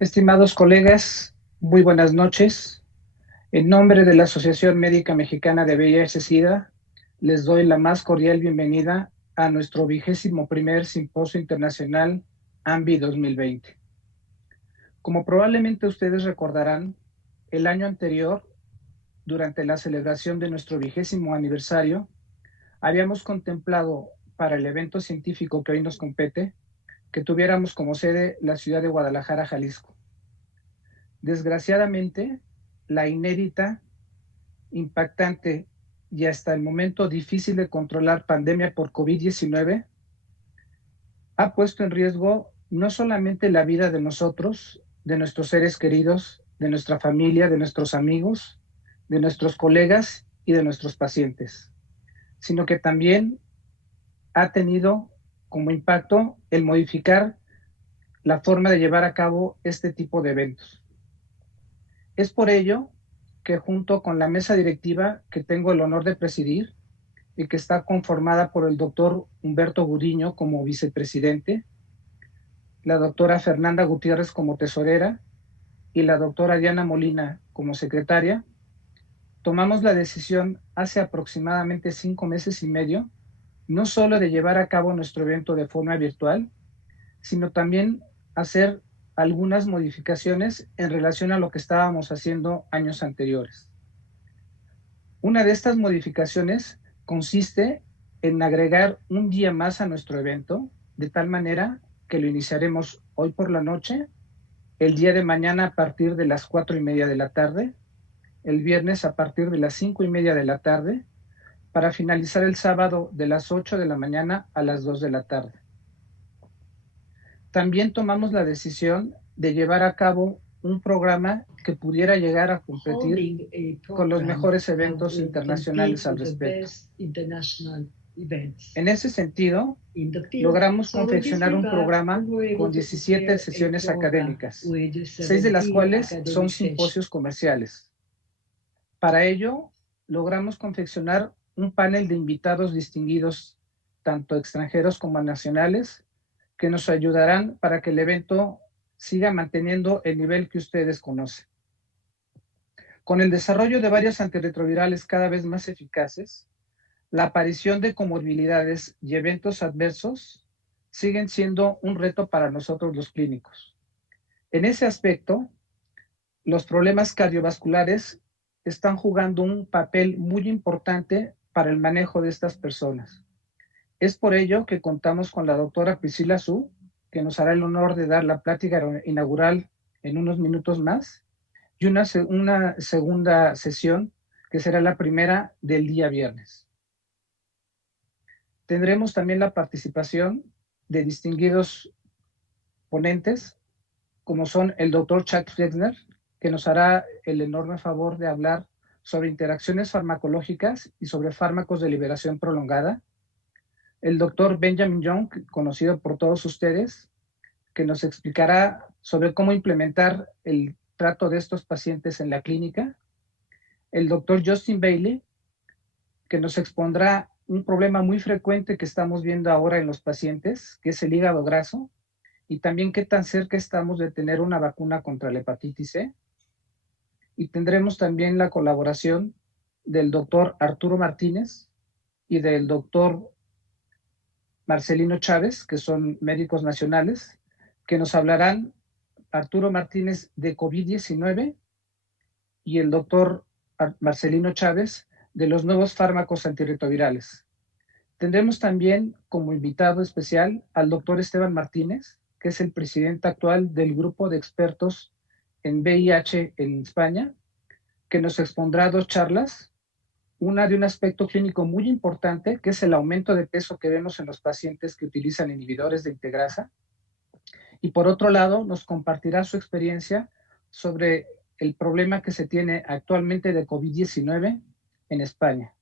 Estimados colegas, muy buenas noches. En nombre de la Asociación Médica Mexicana de VIH-Sida, les doy la más cordial bienvenida a nuestro 21º Simposio Internacional AMBI 2020. Como probablemente ustedes recordarán, el año anterior, durante la celebración de nuestro 20º aniversario, habíamos contemplado para el evento científico que hoy nos compete, que tuviéramos como sede la ciudad de Guadalajara, Jalisco. Desgraciadamente, la inédita, impactante y hasta el momento difícil de controlar pandemia por COVID-19 ha puesto en riesgo no solamente la vida de nosotros, de nuestros seres queridos, de nuestra familia, de nuestros amigos, de nuestros colegas y de nuestros pacientes, sino que también ha tenido como impacto el modificar la forma de llevar a cabo este tipo de eventos. Es por ello que junto con la mesa directiva que tengo el honor de presidir y que está conformada por el doctor Humberto Gudiño como vicepresidente, la doctora Fernanda Gutiérrez como tesorera y la doctora Diana Molina como secretaria, tomamos la decisión hace aproximadamente 5 meses y medio, no solo de llevar a cabo nuestro evento de forma virtual, sino también hacer algunas modificaciones en relación a lo que estábamos haciendo años anteriores. Una de estas modificaciones consiste en agregar un día más a nuestro evento, de tal manera que lo iniciaremos hoy por la noche, el día de mañana a partir de las 4:30 de la tarde, el viernes a partir de las 5:30 de la tarde, para finalizar el sábado de las 8 de la mañana a las 2 de la tarde. También tomamos la decisión de llevar a cabo un programa que pudiera llegar a competir con los mejores eventos internacionales al respecto. En ese sentido, logramos confeccionar un programa con 17 sesiones académicas, 6 de las cuales son simposios comerciales. Para ello, logramos confeccionar un panel de invitados distinguidos, tanto extranjeros como nacionales, que nos ayudarán para que el evento siga manteniendo el nivel que ustedes conocen. Con el desarrollo de varios antirretrovirales cada vez más eficaces, la aparición de comorbilidades y eventos adversos siguen siendo un reto para nosotros los clínicos. En ese aspecto, los problemas cardiovasculares están jugando un papel muy importante para el manejo de estas personas. Es por ello que contamos con la doctora Priscila Su, que nos hará el honor de dar la plática inaugural en unos minutos más, y una segunda sesión que será la primera del día viernes. Tendremos también la participación de distinguidos ponentes, como son el doctor Chuck Flexner, que nos hará el enorme favor de hablar sobre interacciones farmacológicas y sobre fármacos de liberación prolongada, el doctor Benjamin Young, conocido por todos ustedes, que nos explicará sobre cómo implementar el trato de estos pacientes en la clínica, el doctor Justin Bailey, que nos expondrá un problema muy frecuente que estamos viendo ahora en los pacientes, que es el hígado graso, y también qué tan cerca estamos de tener una vacuna contra la hepatitis C. Y tendremos también la colaboración del doctor Arturo Martínez y del doctor Marcelino Chávez, que son médicos nacionales, que nos hablarán Arturo Martínez de COVID-19 y el doctor Marcelino Chávez de los nuevos fármacos antirretrovirales. Tendremos también como invitado especial al doctor Esteban Martínez, que es el presidente actual del grupo de expertos en VIH en España, que nos expondrá 2 charlas, una de un aspecto clínico muy importante, que es el aumento de peso que vemos en los pacientes que utilizan inhibidores de integrasa, y por otro lado nos compartirá su experiencia sobre el problema que se tiene actualmente de COVID-19 en España.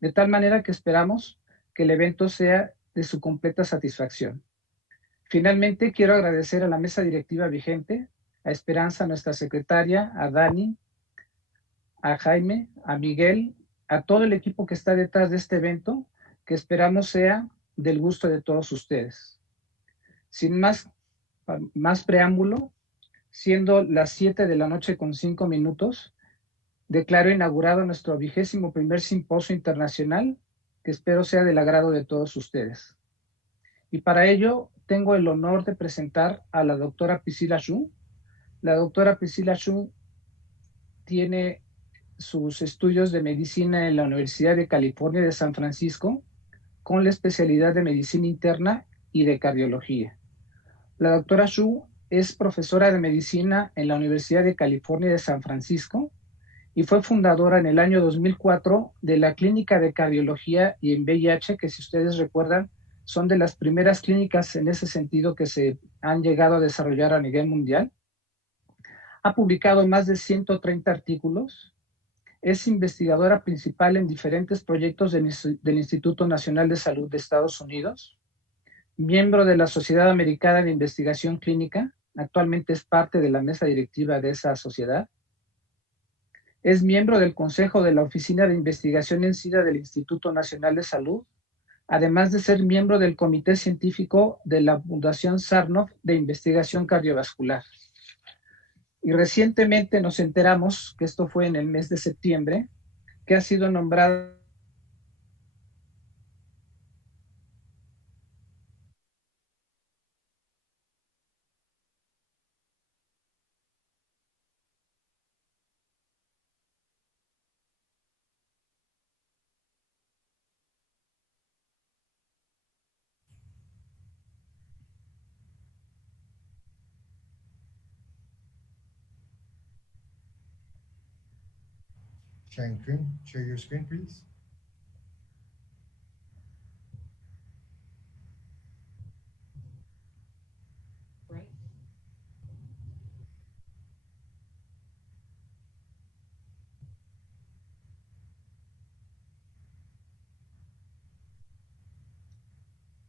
De tal manera que esperamos que el evento sea de su completa satisfacción. Finalmente, quiero agradecer a la mesa directiva vigente, a Esperanza, nuestra secretaria, a Dani, a Jaime, a Miguel, a todo el equipo que está detrás de este evento, que esperamos sea del gusto de todos ustedes. Sin más preámbulo, siendo las 7 de la noche con 5 minutos, declaro inaugurado nuestro 21º Simposio Internacional, que espero sea del agrado de todos ustedes. Y para ello tengo el honor de presentar a la doctora Priscilla Xu. La doctora Priscilla Xu tiene sus estudios de medicina en la Universidad de California de San Francisco, con la especialidad de medicina interna y de cardiología. La doctora Xu es profesora de medicina en la Universidad de California de San Francisco y fue fundadora en el año 2004 de la Clínica de Cardiología y en VIH, que si ustedes recuerdan, son de las primeras clínicas en ese sentido que se han llegado a desarrollar a nivel mundial. Ha publicado más de 130 artículos. Es investigadora principal en diferentes proyectos del Instituto Nacional de Salud de Estados Unidos, miembro de la Sociedad Americana de Investigación Clínica, actualmente es parte de la mesa directiva de esa sociedad. Es miembro del Consejo de la Oficina de Investigación en SIDA del Instituto Nacional de Salud, además de ser miembro del Comité Científico de la Fundación Sarnoff de Investigación Cardiovascular. Y recientemente nos enteramos, que esto fue en el mes de septiembre, que ha sido nombrada Sharing screen. Share your screen, please. Right.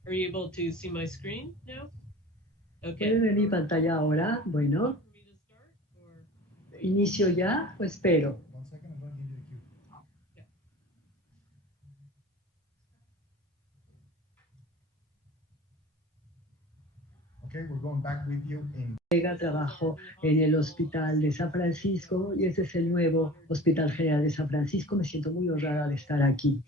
Are you able to see my screen now? Okay. ¿Pueden ver mi pantalla ahora? Bueno, ¿inicio ya o espero? Trabajo en el Hospital de San Francisco y ese es el nuevo Hospital General de San Francisco. Me siento muy honrada de estar aquí.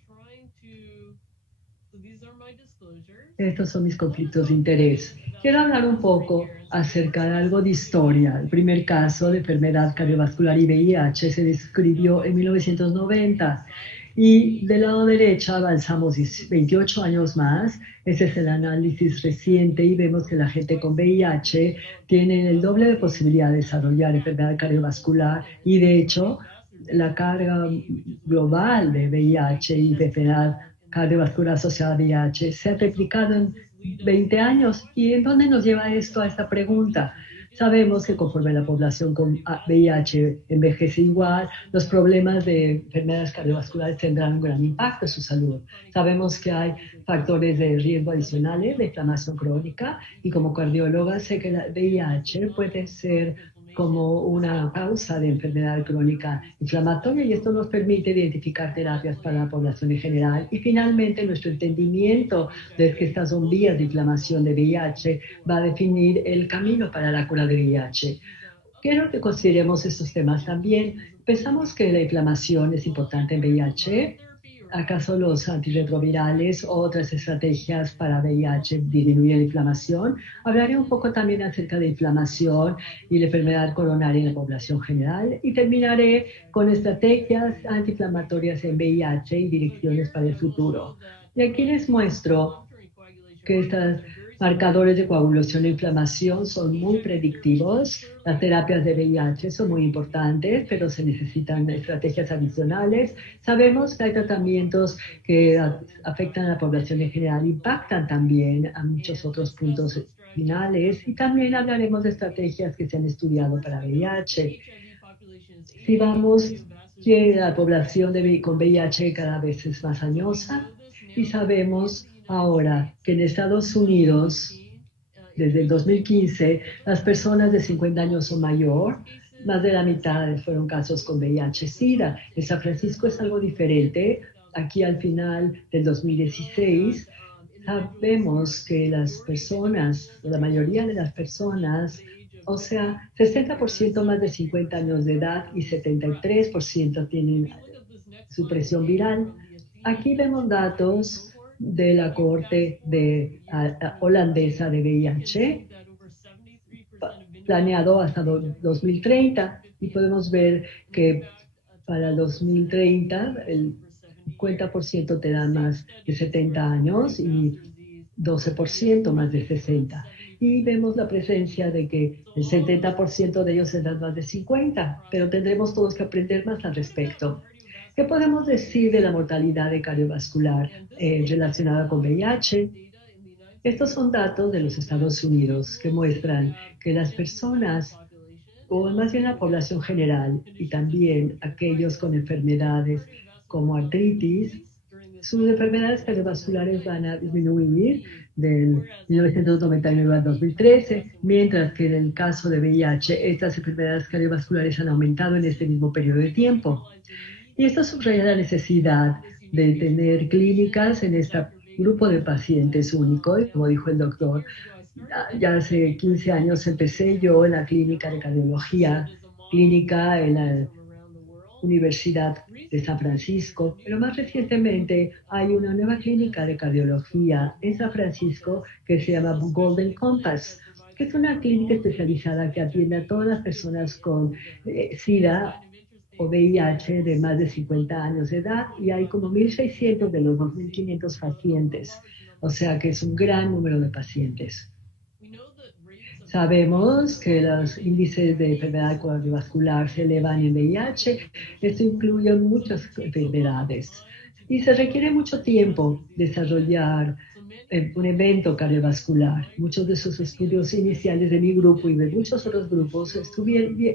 Estos son mis conflictos de interés. Quiero hablar un poco acerca de algo de historia. El primer caso de enfermedad cardiovascular y VIH se describió en 1990. Y del lado derecho avanzamos 28 años más. Ese es el análisis reciente y vemos que la gente con VIH tiene el doble de posibilidad de desarrollar enfermedad cardiovascular y de hecho la carga global de VIH y de enfermedad cardiovascular asociada a VIH se ha replicado en 20 años. ¿Y en dónde nos lleva esto a esta pregunta? Sabemos que conforme la población con VIH envejece igual, los problemas de enfermedades cardiovasculares tendrán un gran impacto en su salud. Sabemos que hay factores de riesgo adicionales de inflamación crónica y como cardióloga sé que la VIH puede ser como una causa de enfermedad crónica inflamatoria y esto nos permite identificar terapias para la población en general. Y finalmente nuestro entendimiento de que estas son vías de inflamación de VIH va a definir el camino para la cura de VIH. Quiero que consideremos estos temas también. Pensamos que la inflamación es importante en VIH. ¿Acaso los antirretrovirales o otras estrategias para VIH disminuyen la inflamación? Hablaré un poco también acerca de inflamación y la enfermedad coronaria en la población general y terminaré con estrategias antiinflamatorias en VIH y direcciones para el futuro. Y aquí les muestro que estos marcadores de coagulación e inflamación son muy predictivos. Las terapias de VIH son muy importantes, pero se necesitan estrategias adicionales. Sabemos que hay tratamientos que afectan a la población en general, impactan también a muchos otros puntos finales y también hablaremos de estrategias que se han estudiado para VIH. Si vamos que la población con VIH cada vez es más añosa y sabemos ahora que en Estados Unidos, desde el 2015, las personas de 50 años o mayor, más de la mitad fueron casos con VIH-Sida. En San Francisco es algo diferente. Aquí al final del 2016, sabemos que las personas, la mayoría de las personas O sea, 60% más de 50 años de edad y 73% tienen supresión viral. Aquí vemos datos de la cohorte holandesa de VIH, planeado hasta 2030, y podemos ver que para 2030 el 50% te dan más de 70 años y 12% más de 60. Y vemos la presencia de que el 70% de ellos dan más de 50, pero tendremos todos que aprender más al respecto. ¿Qué podemos decir de la mortalidad cardiovascular relacionada con VIH? Estos son datos de los Estados Unidos que muestran que las personas, o más bien la población general, y también aquellos con enfermedades como artritis, sus enfermedades cardiovasculares van a disminuir del 1999 al 2013, mientras que en el caso de VIH, estas enfermedades cardiovasculares han aumentado en este mismo periodo de tiempo. Y esto subraya la necesidad de tener clínicas en este grupo de pacientes único, y como dijo el doctor, ya hace 15 años empecé yo en la clínica de cardiología, clínica en la Universidad de San Francisco, pero más recientemente hay una nueva clínica de cardiología en San Francisco que se llama Golden Compass, que es una clínica especializada que atiende a todas las personas con SIDA o VIH de más de 50 años de edad, y hay como 1.600 de los 2.500 pacientes, o sea que es un gran número de pacientes. Sabemos que los índices de enfermedad cardiovascular se elevan en VIH. Esto incluye muchas enfermedades y se requiere mucho tiempo desarrollar un evento cardiovascular. Muchos de esos estudios iniciales de mi grupo y de muchos otros grupos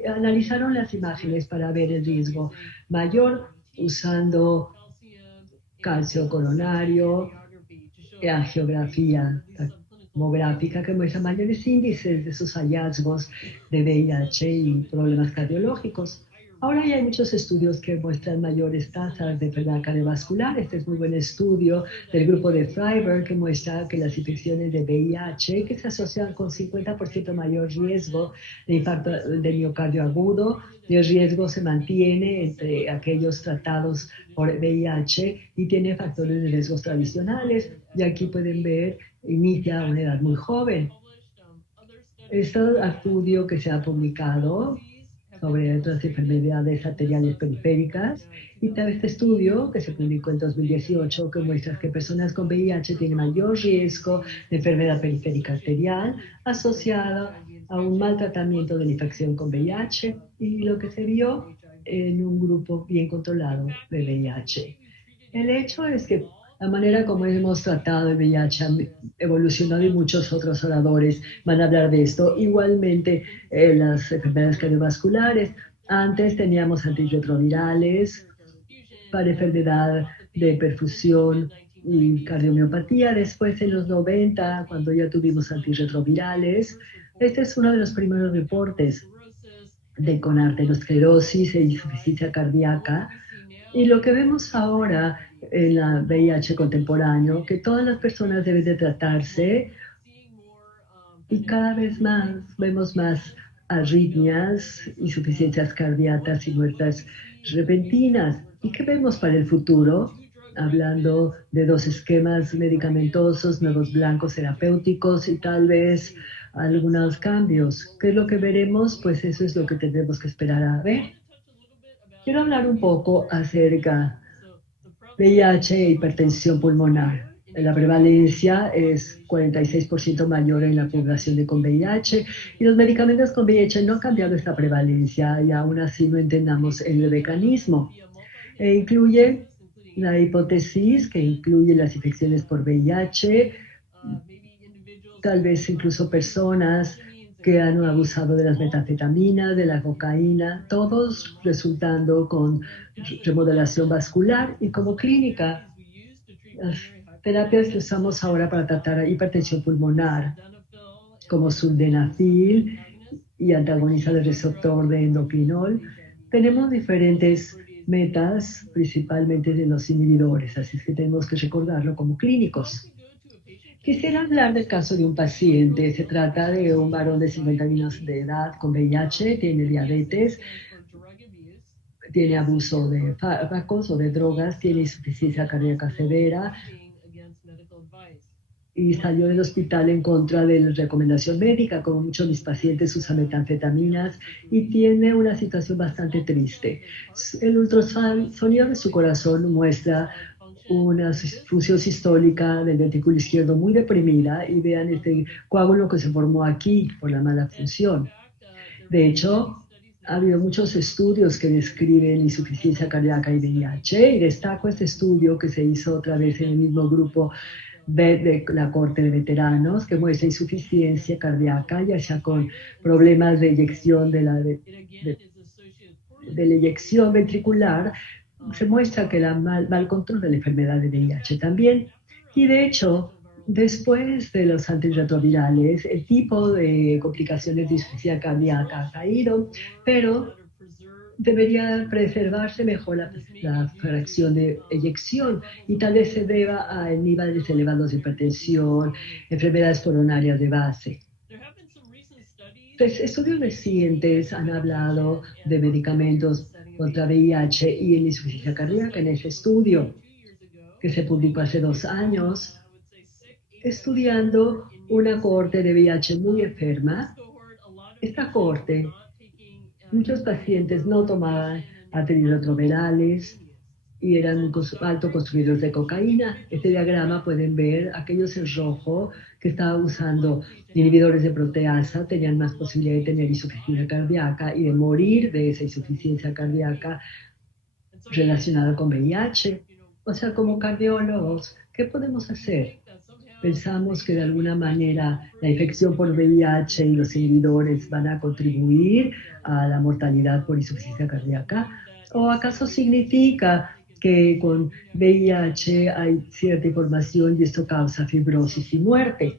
analizaron las imágenes para ver el riesgo mayor usando calcio coronario, angiografía tomográfica que muestra mayores índices de esos hallazgos de VIH y problemas cardiológicos. Ahora ya hay muchos estudios que muestran mayores tasas de enfermedad cardiovascular. Este es muy buen estudio del grupo de Freiberg que muestra que las infecciones de VIH que se asocian con 50% mayor riesgo de infarto de miocardio agudo, y el riesgo se mantiene entre aquellos tratados por VIH y tiene factores de riesgos tradicionales. Y aquí pueden ver, inicia a una edad muy joven. Este estudio que se ha publicado sobre otras enfermedades arteriales periféricas, y también este estudio que se publicó en 2018 que muestra que personas con VIH tienen mayor riesgo de enfermedad periférica arterial asociada a un mal tratamiento de la infección con VIH, y lo que se vio en un grupo bien controlado de VIH. El hecho es que la manera como hemos tratado el VIH ha evolucionado y muchos otros oradores van a hablar de esto. Igualmente, las enfermedades cardiovasculares. Antes teníamos antirretrovirales para enfermedad de perfusión y cardiomiopatía. Después, en los 90, cuando ya tuvimos antirretrovirales, este es uno de los primeros reportes con arteriosclerosis e insuficiencia cardíaca. Y lo que vemos ahora en la VIH contemporáneo, que todas las personas deben de tratarse, y cada vez más vemos más arritmias, insuficiencias cardíacas y muertes repentinas. ¿Y qué vemos para el futuro? Hablando de dos esquemas medicamentosos, nuevos blancos terapéuticos y tal vez algunos cambios. ¿Qué es lo que veremos? Pues eso es lo que tendremos que esperar a ver. Quiero hablar un poco acerca de VIH e hipertensión pulmonar. La prevalencia es 46% mayor en la población con VIH, y los medicamentos con VIH no han cambiado esta prevalencia, y aún así no entendamos el mecanismo. Incluye la hipótesis que incluye las infecciones por VIH, tal vez incluso personas que han abusado de las metanfetaminas, de la cocaína, todos resultando con remodelación vascular. Y como clínica, las terapias que usamos ahora para tratar hipertensión pulmonar, como sildenafil y antagoniza el receptor de endocrinol, tenemos diferentes metas, principalmente de los inhibidores, así es que tenemos que recordarlo como clínicos. Quisiera hablar del caso de un paciente. Se trata de un varón de 50 años de edad con VIH, tiene diabetes, tiene abuso de fármacos o de drogas, tiene insuficiencia cardíaca severa y salió del hospital en contra de la recomendación médica. Como muchos de mis pacientes usan metanfetaminas y tiene una situación bastante triste. El ultrasonido de su corazón muestra una función sistólica del ventrículo izquierdo muy deprimida y vean este coágulo que se formó aquí por la mala función. De hecho, ha habido muchos estudios que describen insuficiencia cardíaca y VIH y destaco este estudio que se hizo otra vez en el mismo grupo de la Corte de Veteranos, que muestra insuficiencia cardíaca, ya sea con problemas de eyección de la eyección ventricular. Se muestra que el mal control de la enfermedad de VIH también. Y de hecho, después de los antirretrovirales, el tipo de complicaciones de insuficiencia cardíaca ha caído, pero debería preservarse mejor la fracción de eyección y tal vez se deba a niveles elevados de hipertensión, enfermedades coronarias de base. Pues, estudios recientes han hablado de medicamentos contra VIH y en insuficiencia cardíaca. En ese estudio que se publicó hace 2 años, estudiando una cohorte de VIH muy enferma. Esta cohorte, muchos pacientes no tomaban antirretrovirales y eran muy altos consumidores de cocaína. Este diagrama pueden ver aquellos en rojo que estaban usando inhibidores de proteasa, tenían más posibilidad de tener insuficiencia cardíaca y de morir de esa insuficiencia cardíaca relacionada con VIH. O sea, como cardiólogos, ¿qué podemos hacer? Pensamos que de alguna manera la infección por VIH y los inhibidores van a contribuir a la mortalidad por insuficiencia cardíaca. ¿O acaso significa que con VIH hay cierta información y esto causa fibrosis y muerte?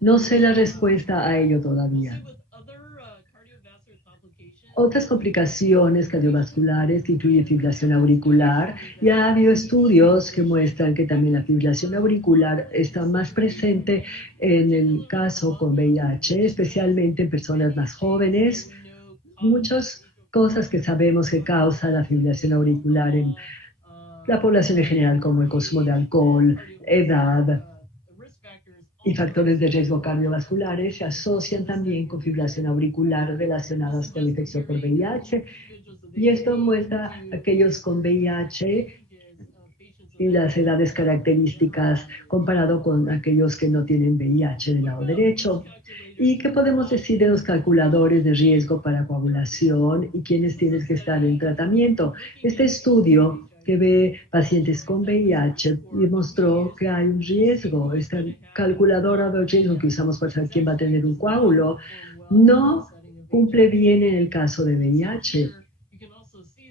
No sé la respuesta a ello todavía. Otras complicaciones cardiovasculares que incluyen fibrilación auricular. Ya ha habido estudios que muestran que también la fibrilación auricular está más presente en el caso con VIH, especialmente en personas más jóvenes. Muchas cosas que sabemos que causa la fibrilación auricular en la población en general, como el consumo de alcohol, edad y factores de riesgo cardiovasculares, se asocian también con fibrilación auricular relacionadas con la infección por VIH. Y esto muestra aquellos con VIH y las edades características comparado con aquellos que no tienen VIH del lado derecho. ¿Y qué podemos decir de los calculadores de riesgo para coagulación y quiénes tienen que estar en tratamiento? Este estudio que ve pacientes con VIH y mostró que hay un riesgo. Esta calculadora de riesgo que usamos para saber quién va a tener un coágulo no cumple bien en el caso de VIH.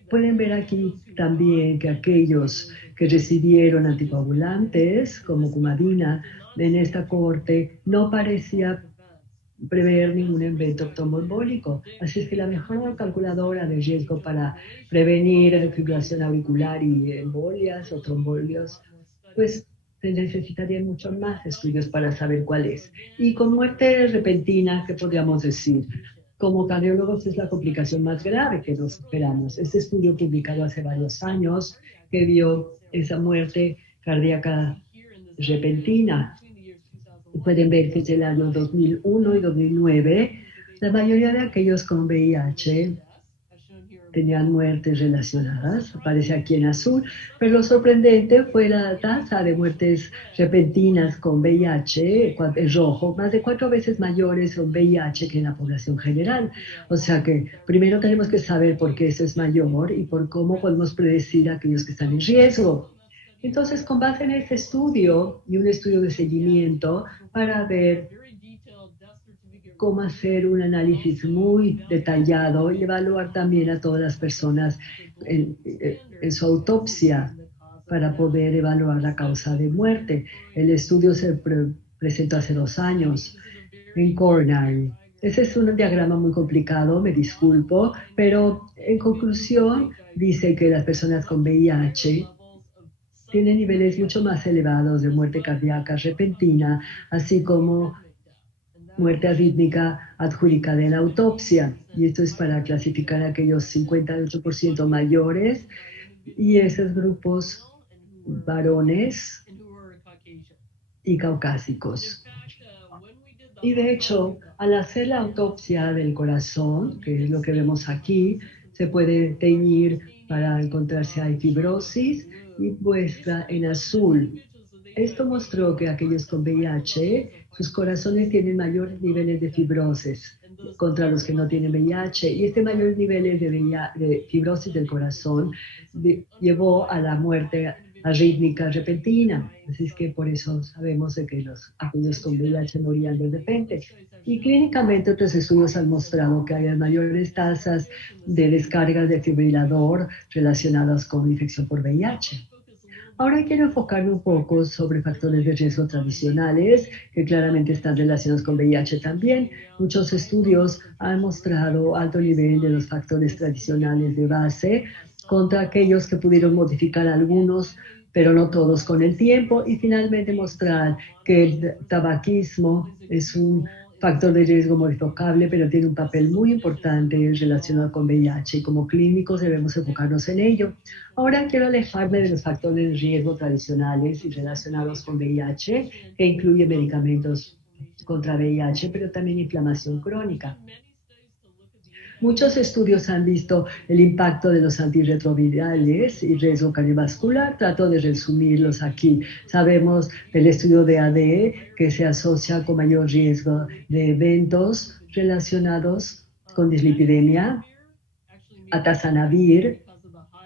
Pueden ver aquí también que aquellos que recibieron anticoagulantes como Coumadina en esta cohorte no parecía prever ningún evento tromboembólico. Así es que la mejor calculadora de riesgo para prevenir fibrilación auricular y embolias o trombolios, pues se necesitarían muchos más estudios para saber cuál es. Y con muerte repentina, ¿qué podríamos decir? Como cardiólogos es la complicación más grave que nos esperamos. Este estudio publicado hace varios años que vio esa muerte cardíaca repentina. Pueden ver que desde el año 2001 y 2009, la mayoría de aquellos con VIH tenían muertes relacionadas, aparece aquí en azul, pero lo sorprendente fue la tasa de muertes repentinas con VIH, en rojo, más de 4 veces mayores con VIH que en la población general. O sea que primero tenemos que saber por qué eso es mayor y por cómo podemos predecir a aquellos que están en riesgo. Entonces, con base en este estudio y un estudio de seguimiento para ver cómo hacer un análisis muy detallado y evaluar también a todas las personas en su autopsia para poder evaluar la causa de muerte. El estudio se presentó hace 2 años en Coronary. Ese es un diagrama muy complicado, me disculpo, pero en conclusión dice que las personas con VIH tienen niveles mucho más elevados de muerte cardíaca repentina, así como muerte arrítmica adjudicada en la autopsia. Y esto es para clasificar a aquellos 58% mayores y esos grupos varones y caucásicos. Y de hecho, al hacer la autopsia del corazón, que es lo que vemos aquí, se puede teñir para encontrar si hay fibrosis y muestra en azul. Esto mostró que aquellos con VIH, sus corazones tienen mayores niveles de fibrosis contra los que no tienen VIH. Y este mayor nivel de fibrosis del corazón llevó a la muerte arrítmica repentina. Así es que por eso sabemos de que aquellos con VIH morían de repente. Y clínicamente otros estudios han mostrado que hay mayores tasas de descargas de fibrilador relacionadas con infección por VIH. Ahora quiero enfocarme un poco sobre factores de riesgo tradicionales que claramente están relacionados con VIH también. Muchos estudios han mostrado alto nivel de los factores tradicionales de base contra aquellos que pudieron modificar algunos, pero no todos con el tiempo, y finalmente mostrar que el tabaquismo es un factor de riesgo modificable, pero tiene un papel muy importante relacionado con VIH y como clínicos debemos enfocarnos en ello. Ahora quiero alejarme de los factores de riesgo tradicionales y relacionados con VIH, que incluyen medicamentos contra VIH, pero también inflamación crónica. Muchos estudios han visto el impacto de los antirretrovirales y riesgo cardiovascular. Trato de resumirlos aquí. Sabemos del estudio de AD que se asocia con mayor riesgo de eventos relacionados con dislipidemia. Atazanavir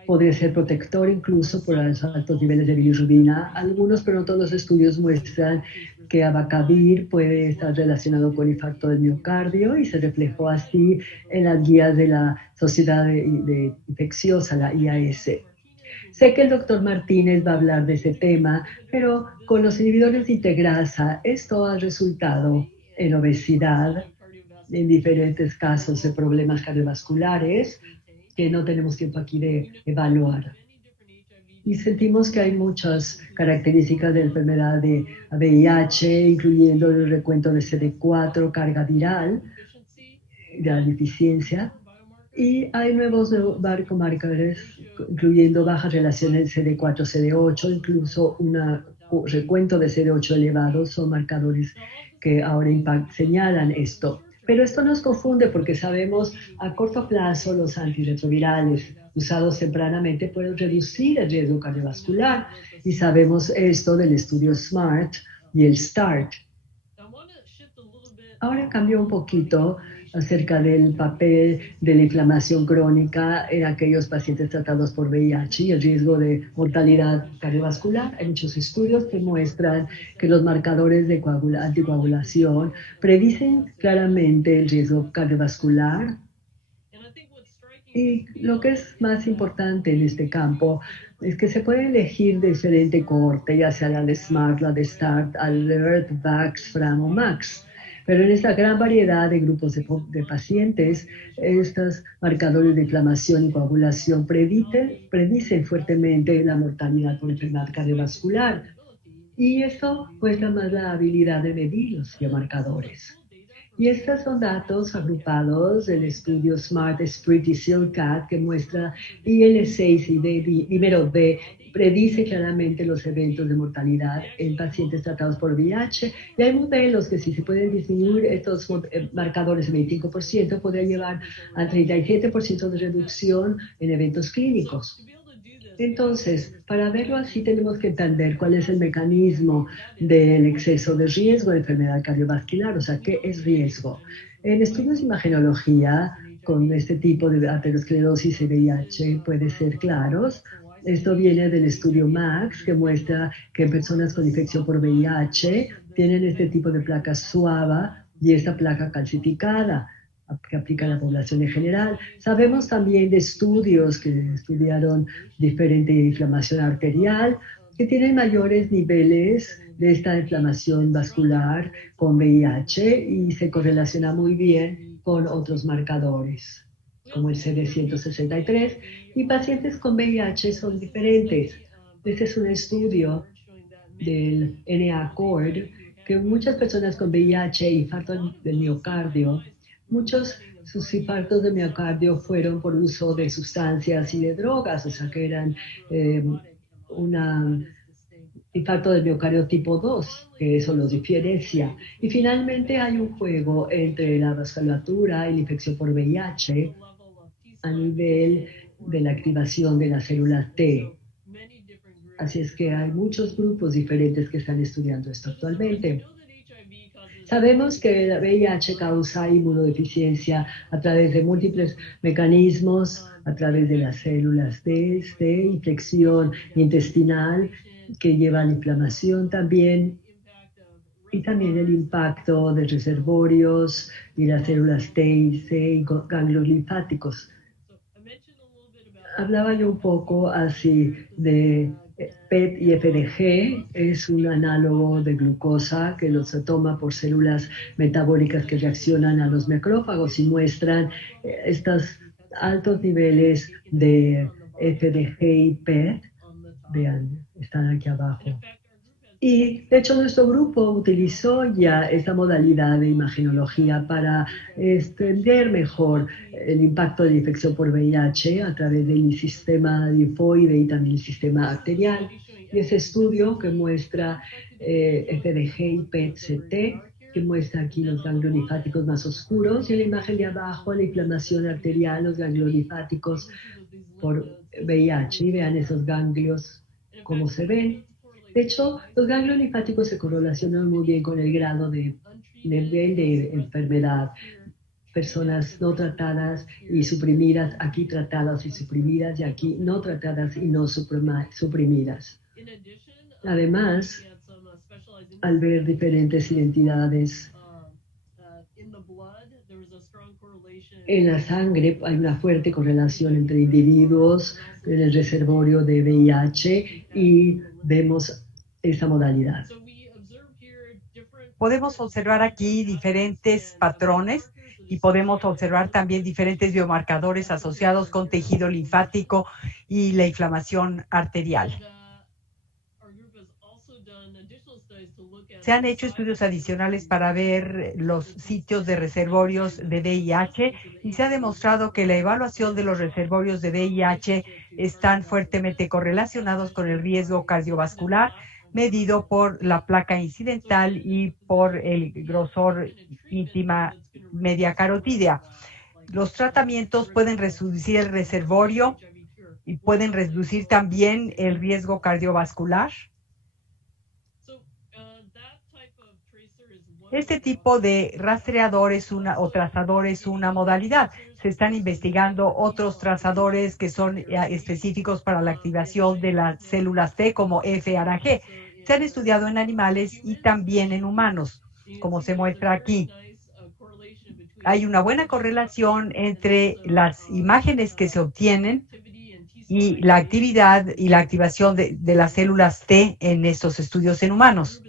podría ser protector incluso por los altos niveles de bilirrubina. Algunos, pero no todos los estudios muestran que abacavir puede estar relacionado con infarto del miocardio y se reflejó así en las guías de la Sociedad de Infecciosa, la IAS. Sé que el doctor Martínez va a hablar de ese tema, pero con los inhibidores de integrasa, esto ha resultado en obesidad, en diferentes casos de problemas cardiovasculares, que no tenemos tiempo aquí de evaluar. Y sentimos que hay muchas características de la enfermedad de VIH, incluyendo el recuento de CD4, carga viral, la deficiencia. Y hay nuevos marcadores, incluyendo bajas relaciones CD4-CD8, incluso un recuento de CD8 elevado, son marcadores que ahora señalan esto. Pero esto nos confunde porque sabemos a corto plazo los antirretrovirales usados tempranamente pueden reducir el riesgo cardiovascular y sabemos esto del estudio SMART y el START. Ahora cambió un poquito acerca del papel de la inflamación crónica en aquellos pacientes tratados por VIH y el riesgo de mortalidad cardiovascular. Hay muchos estudios que muestran que los marcadores de anticoagulación predicen claramente el riesgo cardiovascular. Y lo que es más importante en este campo es que se puede elegir diferente cohorte, ya sea la de SMART, la de START, ALERT, VAX, FRAM o MAX. Pero en esta gran variedad de grupos de pacientes, estos marcadores de inflamación y coagulación predicen fuertemente la mortalidad por enfermedad cardiovascular. Y esto muestra más la habilidad de medir los biomarcadores. Y estos son datos agrupados del estudio SMART, SPRIT y SILCAT que muestra IL6 y número B predice claramente los eventos de mortalidad en pacientes tratados por VIH. Y hay modelos que si se pueden disminuir estos marcadores en 25%, podría llevar a 37% de reducción en eventos clínicos. Entonces, para verlo así tenemos que entender cuál es el mecanismo del exceso de riesgo de enfermedad cardiovascular, o sea, ¿qué es riesgo? En estudios de imagenología, con este tipo de aterosclerosis y VIH puede ser claros. Esto viene del estudio MAX, que muestra que en personas con infección por VIH tienen este tipo de placa suave y esta placa calcificada, que aplica a la población en general. Sabemos también de estudios que estudiaron diferente inflamación arterial, que tienen mayores niveles de esta inflamación vascular con VIH y se correlaciona muy bien con otros marcadores, como el CD163, y pacientes con VIH son diferentes. Este es un estudio del NACORD que muchas personas con VIH e infarto del miocardio, sus infartos de miocardio fueron por uso de sustancias y de drogas, o sea que eran un infarto del miocardio tipo 2, que eso los diferencia. Y finalmente hay un juego entre la vasculatura y la infección por VIH a nivel de la activación de las células T. Así es que hay muchos grupos diferentes que están estudiando esto actualmente. Sabemos que el VIH causa inmunodeficiencia a través de múltiples mecanismos, a través de las células T, infección intestinal que lleva a la inflamación también, y también el impacto de reservorios y las células T y C y ganglios linfáticos. Hablaba yo un poco así de PET y FDG, es un análogo de glucosa que se toma por células metabólicas que reaccionan a los macrófagos y muestran estos altos niveles de FDG y PET. Vean, están aquí abajo. Y de hecho nuestro grupo utilizó ya esta modalidad de imagenología para entender mejor el impacto de la infección por VIH a través del sistema linfoide y también el sistema arterial. Y ese estudio que muestra FDG y PET-CT, que muestra aquí los ganglios linfáticos más oscuros, y en la imagen de abajo la inflamación arterial, los ganglios linfáticos por VIH. Y vean esos ganglios, cómo se ven. De hecho, los ganglios linfáticos se correlacionan muy bien con el grado de nivel de enfermedad. Personas no tratadas y suprimidas, aquí tratadas y suprimidas, y aquí no tratadas y no suprimidas. Además, al ver diferentes identidades en la sangre, hay una fuerte correlación entre individuos en el reservorio de VIH y vemos esa modalidad. Podemos observar aquí diferentes patrones y podemos observar también diferentes biomarcadores asociados con tejido linfático y la inflamación arterial. Se han hecho estudios adicionales para ver los sitios de reservorios de VIH y se ha demostrado que la evaluación de los reservorios de VIH están fuertemente correlacionados con el riesgo cardiovascular medido por la placa incidental y por el grosor íntima media carotídea. Los tratamientos pueden reducir el reservorio y pueden reducir también el riesgo cardiovascular. Este tipo de rastreador o trazador es una modalidad. Se están investigando otros trazadores que son específicos para la activación de las células T como FRG. Se han estudiado en animales y también en humanos, como se muestra aquí. Hay una buena correlación entre las imágenes que se obtienen y la actividad y la activación de las células T en estos estudios en humanos.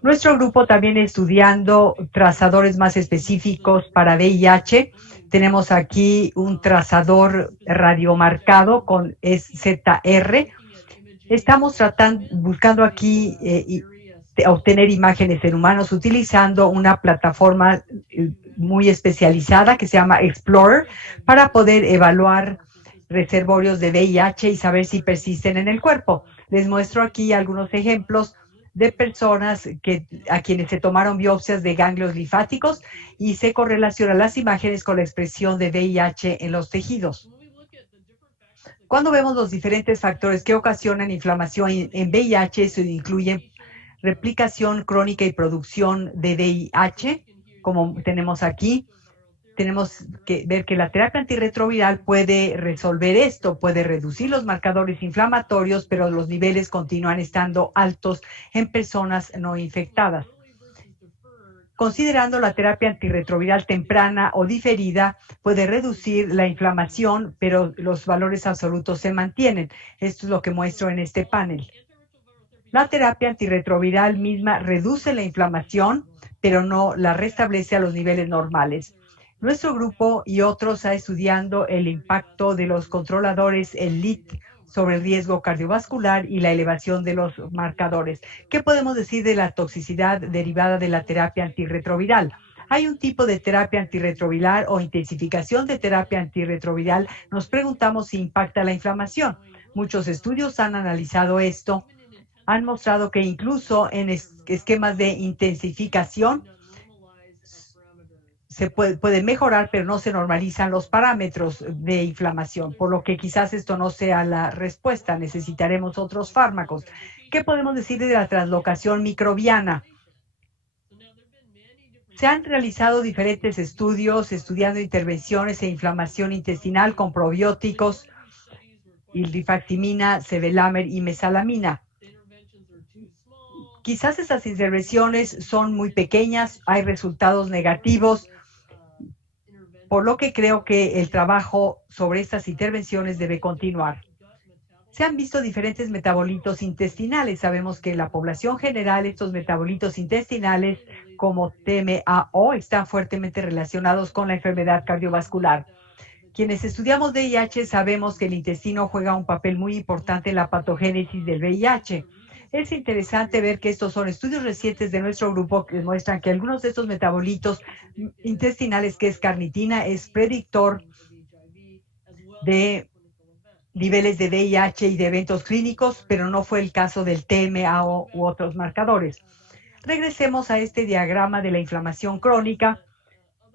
Nuestro grupo también estudiando trazadores más específicos para VIH. Tenemos aquí un trazador radiomarcado con ZR. Estamos buscando aquí obtener imágenes en humanos utilizando una plataforma muy especializada que se llama Explorer para poder evaluar reservorios de VIH y saber si persisten en el cuerpo. Les muestro aquí algunos ejemplos de personas a quienes se tomaron biopsias de ganglios linfáticos y se correlacionan las imágenes con la expresión de VIH en los tejidos. Cuando vemos los diferentes factores que ocasionan inflamación en VIH, se incluyen replicación crónica y producción de VIH, como tenemos aquí. Tenemos que ver que la terapia antirretroviral puede resolver esto, puede reducir los marcadores inflamatorios, pero los niveles continúan estando altos en personas no infectadas. Considerando la terapia antirretroviral temprana o diferida, puede reducir la inflamación, pero los valores absolutos se mantienen. Esto es lo que muestro en este panel. La terapia antirretroviral misma reduce la inflamación, pero no la restablece a los niveles normales. Nuestro grupo y otros está estudiando el impacto de los controladores ELIT sobre el riesgo cardiovascular y la elevación de los marcadores. ¿Qué podemos decir de la toxicidad derivada de la terapia antirretroviral? Hay un tipo de terapia antirretroviral o intensificación de terapia antirretroviral. Nos preguntamos si impacta la inflamación. Muchos estudios han analizado esto. Han mostrado que incluso en esquemas de intensificación se puede mejorar, pero no se normalizan los parámetros de inflamación, por lo que quizás esto no sea la respuesta. Necesitaremos otros fármacos. ¿Qué podemos decir de la translocación microbiana? Se han realizado diferentes estudios estudiando intervenciones e inflamación intestinal con probióticos, rifaximina, sevelamer y mesalamina. Quizás esas intervenciones son muy pequeñas, hay resultados negativos, por lo que creo que el trabajo sobre estas intervenciones debe continuar. Se han visto diferentes metabolitos intestinales. Sabemos que en la población general estos metabolitos intestinales como TMAO están fuertemente relacionados con la enfermedad cardiovascular. Quienes estudiamos VIH sabemos que el intestino juega un papel muy importante en la patogénesis del VIH. Es interesante ver que estos son estudios recientes de nuestro grupo que muestran que algunos de estos metabolitos intestinales, que es carnitina, es predictor de niveles de VIH y de eventos clínicos, pero no fue el caso del TMAO u otros marcadores. Regresemos a este diagrama de la inflamación crónica.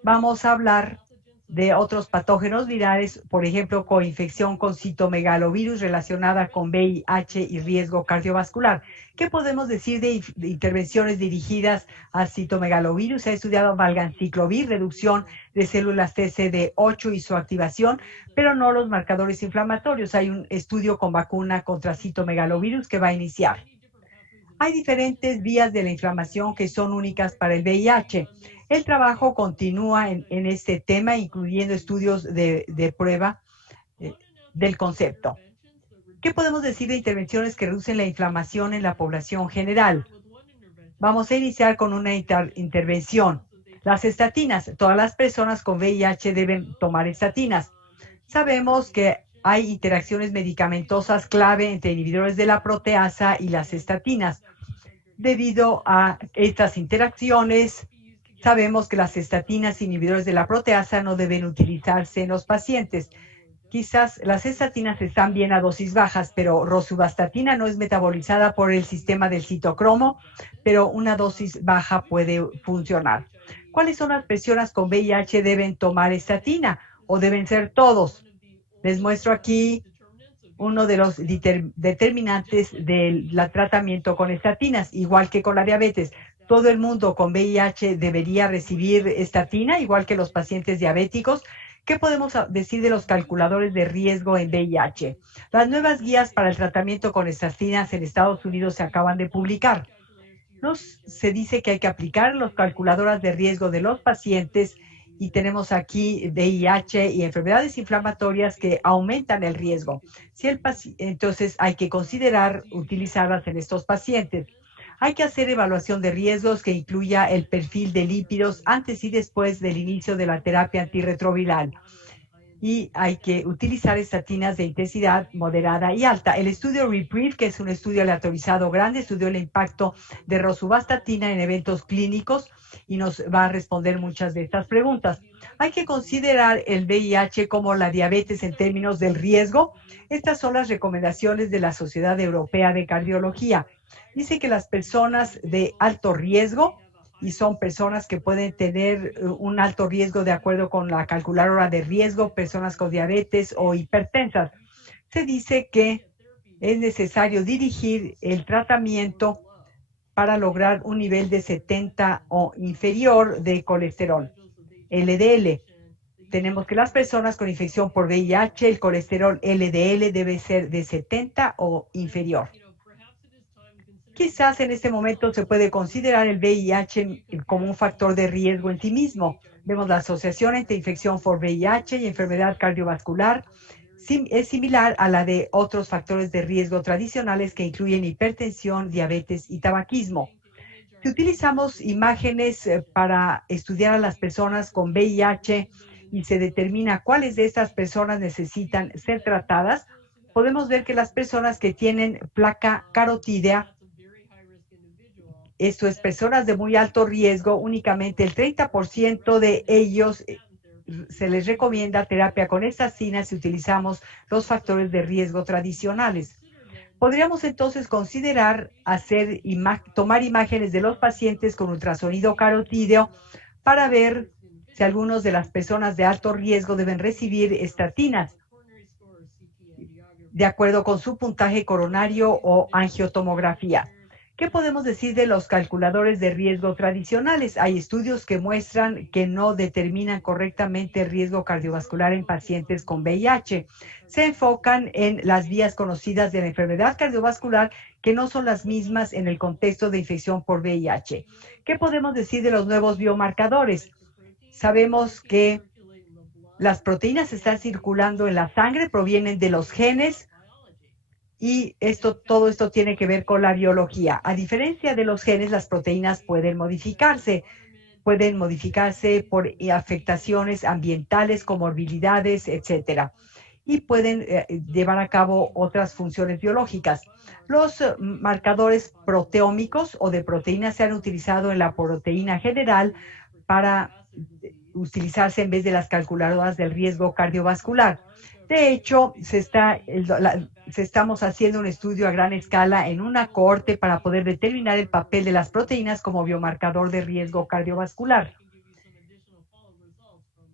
Vamos a hablar de otros patógenos virales, por ejemplo, coinfección con citomegalovirus relacionada con VIH y riesgo cardiovascular. ¿Qué podemos decir de intervenciones dirigidas a citomegalovirus? Se ha estudiado valganciclovir, reducción de células TCD8 y su activación, pero no los marcadores inflamatorios. Hay un estudio con vacuna contra citomegalovirus que va a iniciar. Hay diferentes vías de la inflamación que son únicas para el VIH. El trabajo continúa en este tema, incluyendo estudios de prueba del concepto. ¿Qué podemos decir de intervenciones que reducen la inflamación en la población general? Vamos a iniciar con una intervención. Las estatinas. Todas las personas con VIH deben tomar estatinas. Sabemos que hay interacciones medicamentosas clave entre inhibidores de la proteasa y las estatinas. Debido a estas interacciones, sabemos que las estatinas inhibidores de la proteasa no deben utilizarse en los pacientes. Quizás las estatinas están bien a dosis bajas, pero rosuvastatina no es metabolizada por el sistema del citocromo, pero una dosis baja puede funcionar. ¿Cuáles son las personas con VIH deben tomar estatina o deben ser todos? Les muestro aquí uno de los determinantes del tratamiento con estatinas, igual que con la diabetes. Todo el mundo con VIH debería recibir estatina, igual que los pacientes diabéticos. ¿Qué podemos decir de los calculadores de riesgo en VIH? Las nuevas guías para el tratamiento con estatinas en Estados Unidos se acaban de publicar. Se dice que hay que aplicar los calculadores de riesgo de los pacientes y tenemos aquí VIH y enfermedades inflamatorias que aumentan el riesgo. Entonces hay que considerar utilizarlas en estos pacientes. Hay que hacer evaluación de riesgos que incluya el perfil de lípidos antes y después del inicio de la terapia antirretroviral. Y hay que utilizar estatinas de intensidad moderada y alta. El estudio REPRIEVE, que es un estudio aleatorizado grande, estudió el impacto de rosuvastatina en eventos clínicos y nos va a responder muchas de estas preguntas. Hay que considerar el VIH como la diabetes en términos del riesgo. Estas son las recomendaciones de la Sociedad Europea de Cardiología. Dice que las personas de alto riesgo, y son personas que pueden tener un alto riesgo de acuerdo con la calculadora de riesgo, personas con diabetes o hipertensas. Se dice que es necesario dirigir el tratamiento para lograr un nivel de 70 o inferior de colesterol, LDL. Tenemos que las personas con infección por VIH, el colesterol LDL debe ser de 70 o inferior. Quizás en este momento se puede considerar el VIH como un factor de riesgo en sí mismo. Vemos la asociación entre infección por VIH y enfermedad cardiovascular. Es similar a la de otros factores de riesgo tradicionales que incluyen hipertensión, diabetes y tabaquismo. Si utilizamos imágenes para estudiar a las personas con VIH y se determina cuáles de estas personas necesitan ser tratadas, podemos ver que las personas que tienen placa carotídea, esto es personas de muy alto riesgo, únicamente el 30% de ellos se les recomienda terapia con estacina si utilizamos los factores de riesgo tradicionales. Podríamos entonces considerar tomar imágenes de los pacientes con ultrasonido carotídeo para ver si algunas de las personas de alto riesgo deben recibir estatinas de acuerdo con su puntaje coronario o angiotomografía. ¿Qué podemos decir de los calculadores de riesgo tradicionales? Hay estudios que muestran que no determinan correctamente el riesgo cardiovascular en pacientes con VIH. Se enfocan en las vías conocidas de la enfermedad cardiovascular que no son las mismas en el contexto de infección por VIH. ¿Qué podemos decir de los nuevos biomarcadores? Sabemos que las proteínas están circulando en la sangre, provienen de los genes, y todo esto tiene que ver con la biología. A diferencia de los genes, las proteínas pueden modificarse por afectaciones ambientales, comorbilidades, etcétera, y pueden llevar a cabo otras funciones biológicas. Los marcadores proteómicos o de proteínas se han utilizado en la proteína general para utilizarse en vez de las calculadoras del riesgo cardiovascular. De hecho, estamos haciendo un estudio a gran escala en una cohorte para poder determinar el papel de las proteínas como biomarcador de riesgo cardiovascular.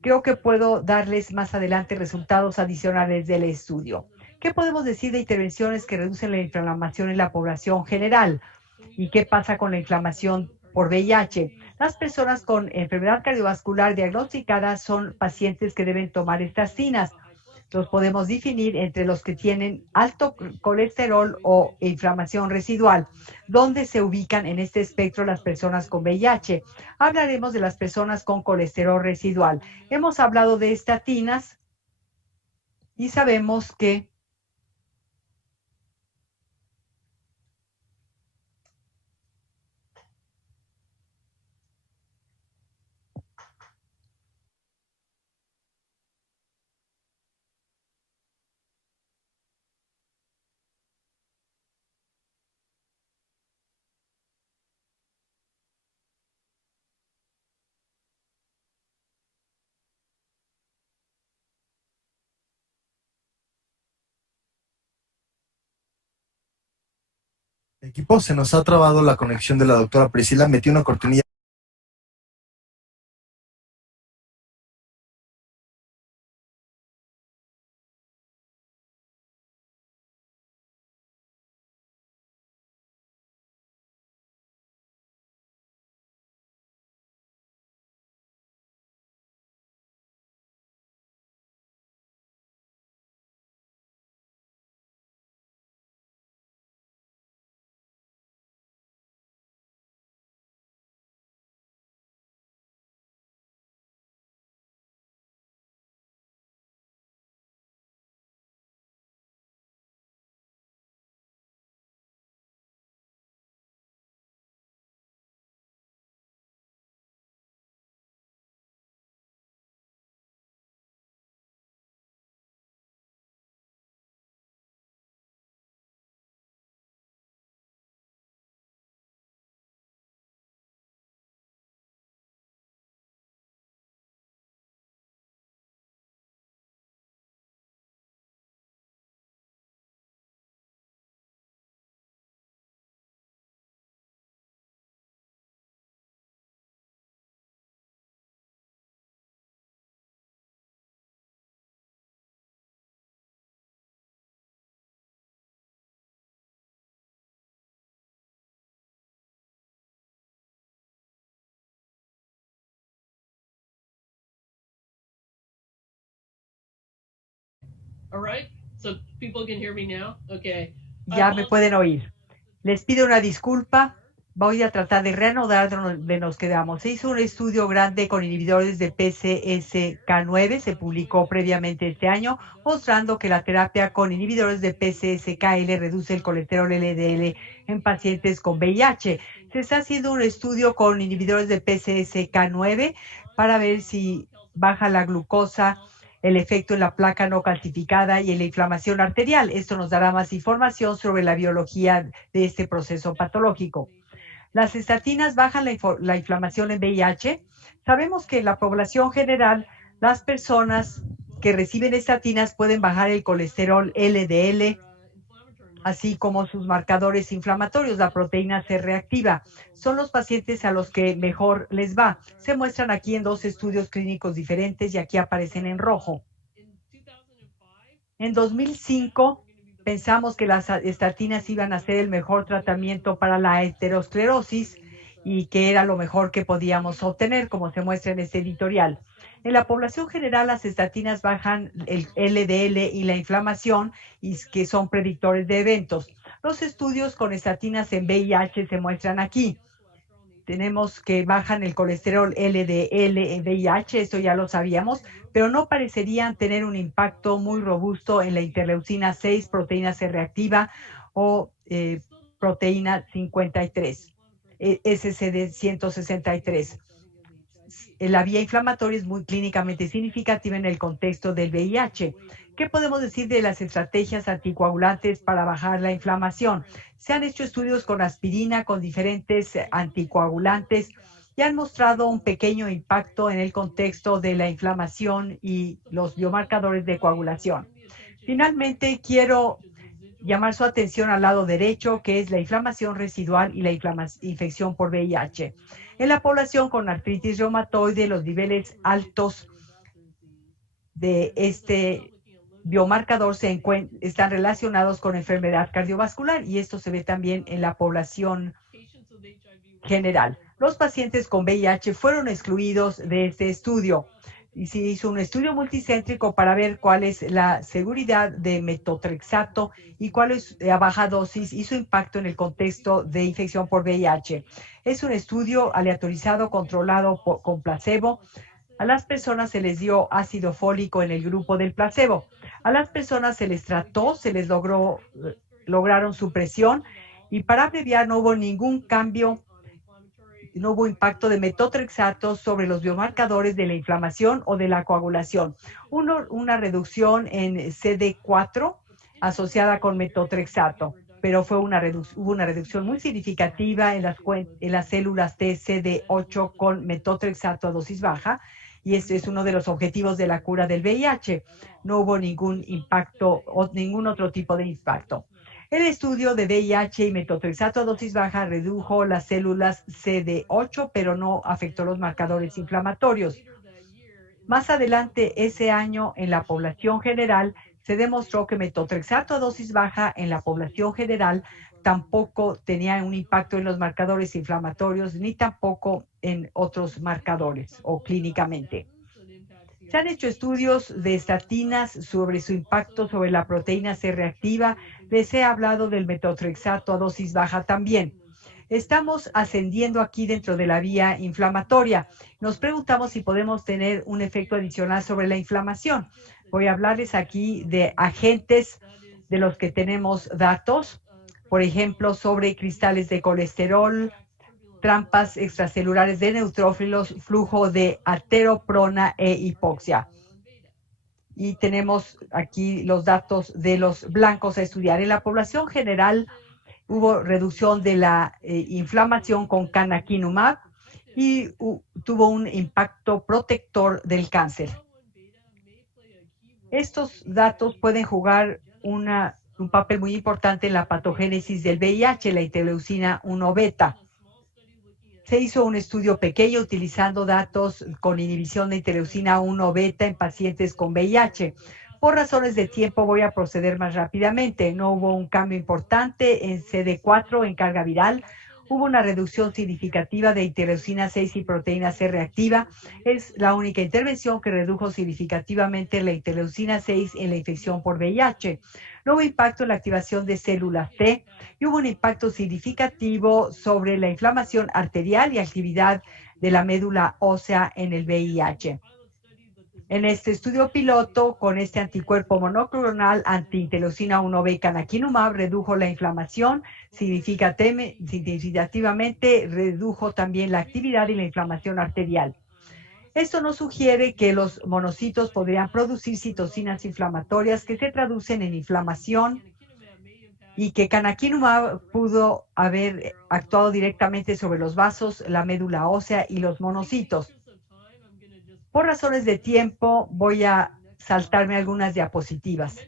Creo que puedo darles más adelante resultados adicionales del estudio. ¿Qué podemos decir de intervenciones que reducen la inflamación en la población general? ¿Y qué pasa con la inflamación por VIH? Las personas con enfermedad cardiovascular diagnosticada son pacientes que deben tomar estatinas. Los podemos definir entre los que tienen alto colesterol o inflamación residual. ¿Dónde se ubican en este espectro las personas con VIH? Hablaremos de las personas con colesterol residual. Hemos hablado de estatinas y sabemos que Equipo, se nos ha trabado la conexión de la doctora Priscila. Metí una cortinilla. All right, so people can hear me now. Okay. ya me pueden oír. Les pido una disculpa. Voy a tratar de reanudar donde nos quedamos. Se hizo un estudio grande con inhibidores de PCSK9, se publicó previamente este año, mostrando que la terapia con inhibidores de PCSK9 reduce el colesterol LDL en pacientes con VIH. Se está haciendo un estudio con inhibidores de PCSK9 para ver si baja la glucosa el efecto en la placa no calcificada y en la inflamación arterial. Esto nos dará más información sobre la biología de este proceso patológico. Las estatinas bajan la inflamación en VIH. Sabemos que en la población general, las personas que reciben estatinas pueden bajar el colesterol LDL, así como sus marcadores inflamatorios, la proteína C reactiva. Son los pacientes a los que mejor les va. Se muestran aquí en 2 estudios clínicos diferentes y aquí aparecen en rojo. En 2005 pensamos que las estatinas iban a ser el mejor tratamiento para la aterosclerosis y que era lo mejor que podíamos obtener, como se muestra en este editorial. En la población general, las estatinas bajan el LDL y la inflamación, y que son predictores de eventos. Los estudios con estatinas en VIH se muestran aquí. Tenemos que bajan el colesterol LDL en VIH, esto ya lo sabíamos, pero no parecerían tener un impacto muy robusto en la interleucina 6, proteína C reactiva o proteína 53, SCD 163. La vía inflamatoria es muy clínicamente significativa en el contexto del VIH. ¿Qué podemos decir de las estrategias anticoagulantes para bajar la inflamación? Se han hecho estudios con aspirina, con diferentes anticoagulantes y han mostrado un pequeño impacto en el contexto de la inflamación y los biomarcadores de coagulación. Finalmente, quiero llamar su atención al lado derecho, que es la inflamación residual y la infección por VIH. En la población con artritis reumatoide, los niveles altos de este biomarcador están relacionados con enfermedad cardiovascular y esto se ve también en la población general. Los pacientes con VIH fueron excluidos de este estudio y se hizo un estudio multicéntrico para ver cuál es la seguridad de metotrexato y cuál es a baja dosis y su impacto en el contexto de infección por VIH. Es un estudio aleatorizado controlado con placebo. A las personas se les dio ácido fólico en el grupo del placebo. A las personas se les trató, se les lograron supresión y para abreviar no hubo ningún cambio. No hubo impacto de metotrexato sobre los biomarcadores de la inflamación o de la coagulación. Una reducción en CD4 asociada con metotrexato, pero hubo una reducción muy significativa en las células T CD8 con metotrexato a dosis baja, y este es uno de los objetivos de la cura del VIH. No hubo ningún impacto o ningún otro tipo de impacto. El estudio de VIH y metotrexato a dosis baja redujo las células CD8, pero no afectó los marcadores inflamatorios. Más adelante ese año, en la población general, se demostró que metotrexato a dosis baja en la población general tampoco tenía un impacto en los marcadores inflamatorios, ni tampoco en otros marcadores o clínicamente. Se han hecho estudios de estatinas sobre su impacto sobre la proteína C reactiva. Les he hablado del metotrexato a dosis baja también. Estamos ascendiendo aquí dentro de la vía inflamatoria. Nos preguntamos si podemos tener un efecto adicional sobre la inflamación. Voy a hablarles aquí de agentes de los que tenemos datos, por ejemplo, sobre cristales de colesterol, trampas extracelulares de neutrófilos, flujo de ateroprona e hipoxia. Y tenemos aquí los datos de los blancos a estudiar. En la población general hubo reducción de la inflamación con canakinumab y tuvo un impacto protector del cáncer. Estos datos pueden jugar un papel muy importante en la patogénesis del VIH, la interleucina 1 beta. Se hizo un estudio pequeño utilizando datos con inhibición de interleucina 1 beta en pacientes con VIH. Por razones de tiempo voy a proceder más rápidamente. No hubo un cambio importante en CD4 en carga viral. Hubo una reducción significativa de interleucina 6 y proteína C reactiva. Es la única intervención que redujo significativamente la interleucina 6 en la infección por VIH. No hubo impacto en la activación de células T y hubo un impacto significativo sobre la inflamación arterial y actividad de la médula ósea en el VIH. En este estudio piloto, con este anticuerpo monoclonal anti-interleucina 1B canakinumab, redujo la inflamación significativamente, redujo también la actividad y la inflamación arterial. Esto nos sugiere que los monocitos podrían producir citocinas inflamatorias que se traducen en inflamación y que canakinumab pudo haber actuado directamente sobre los vasos, la médula ósea y los monocitos. Por razones de tiempo, voy a saltarme algunas diapositivas.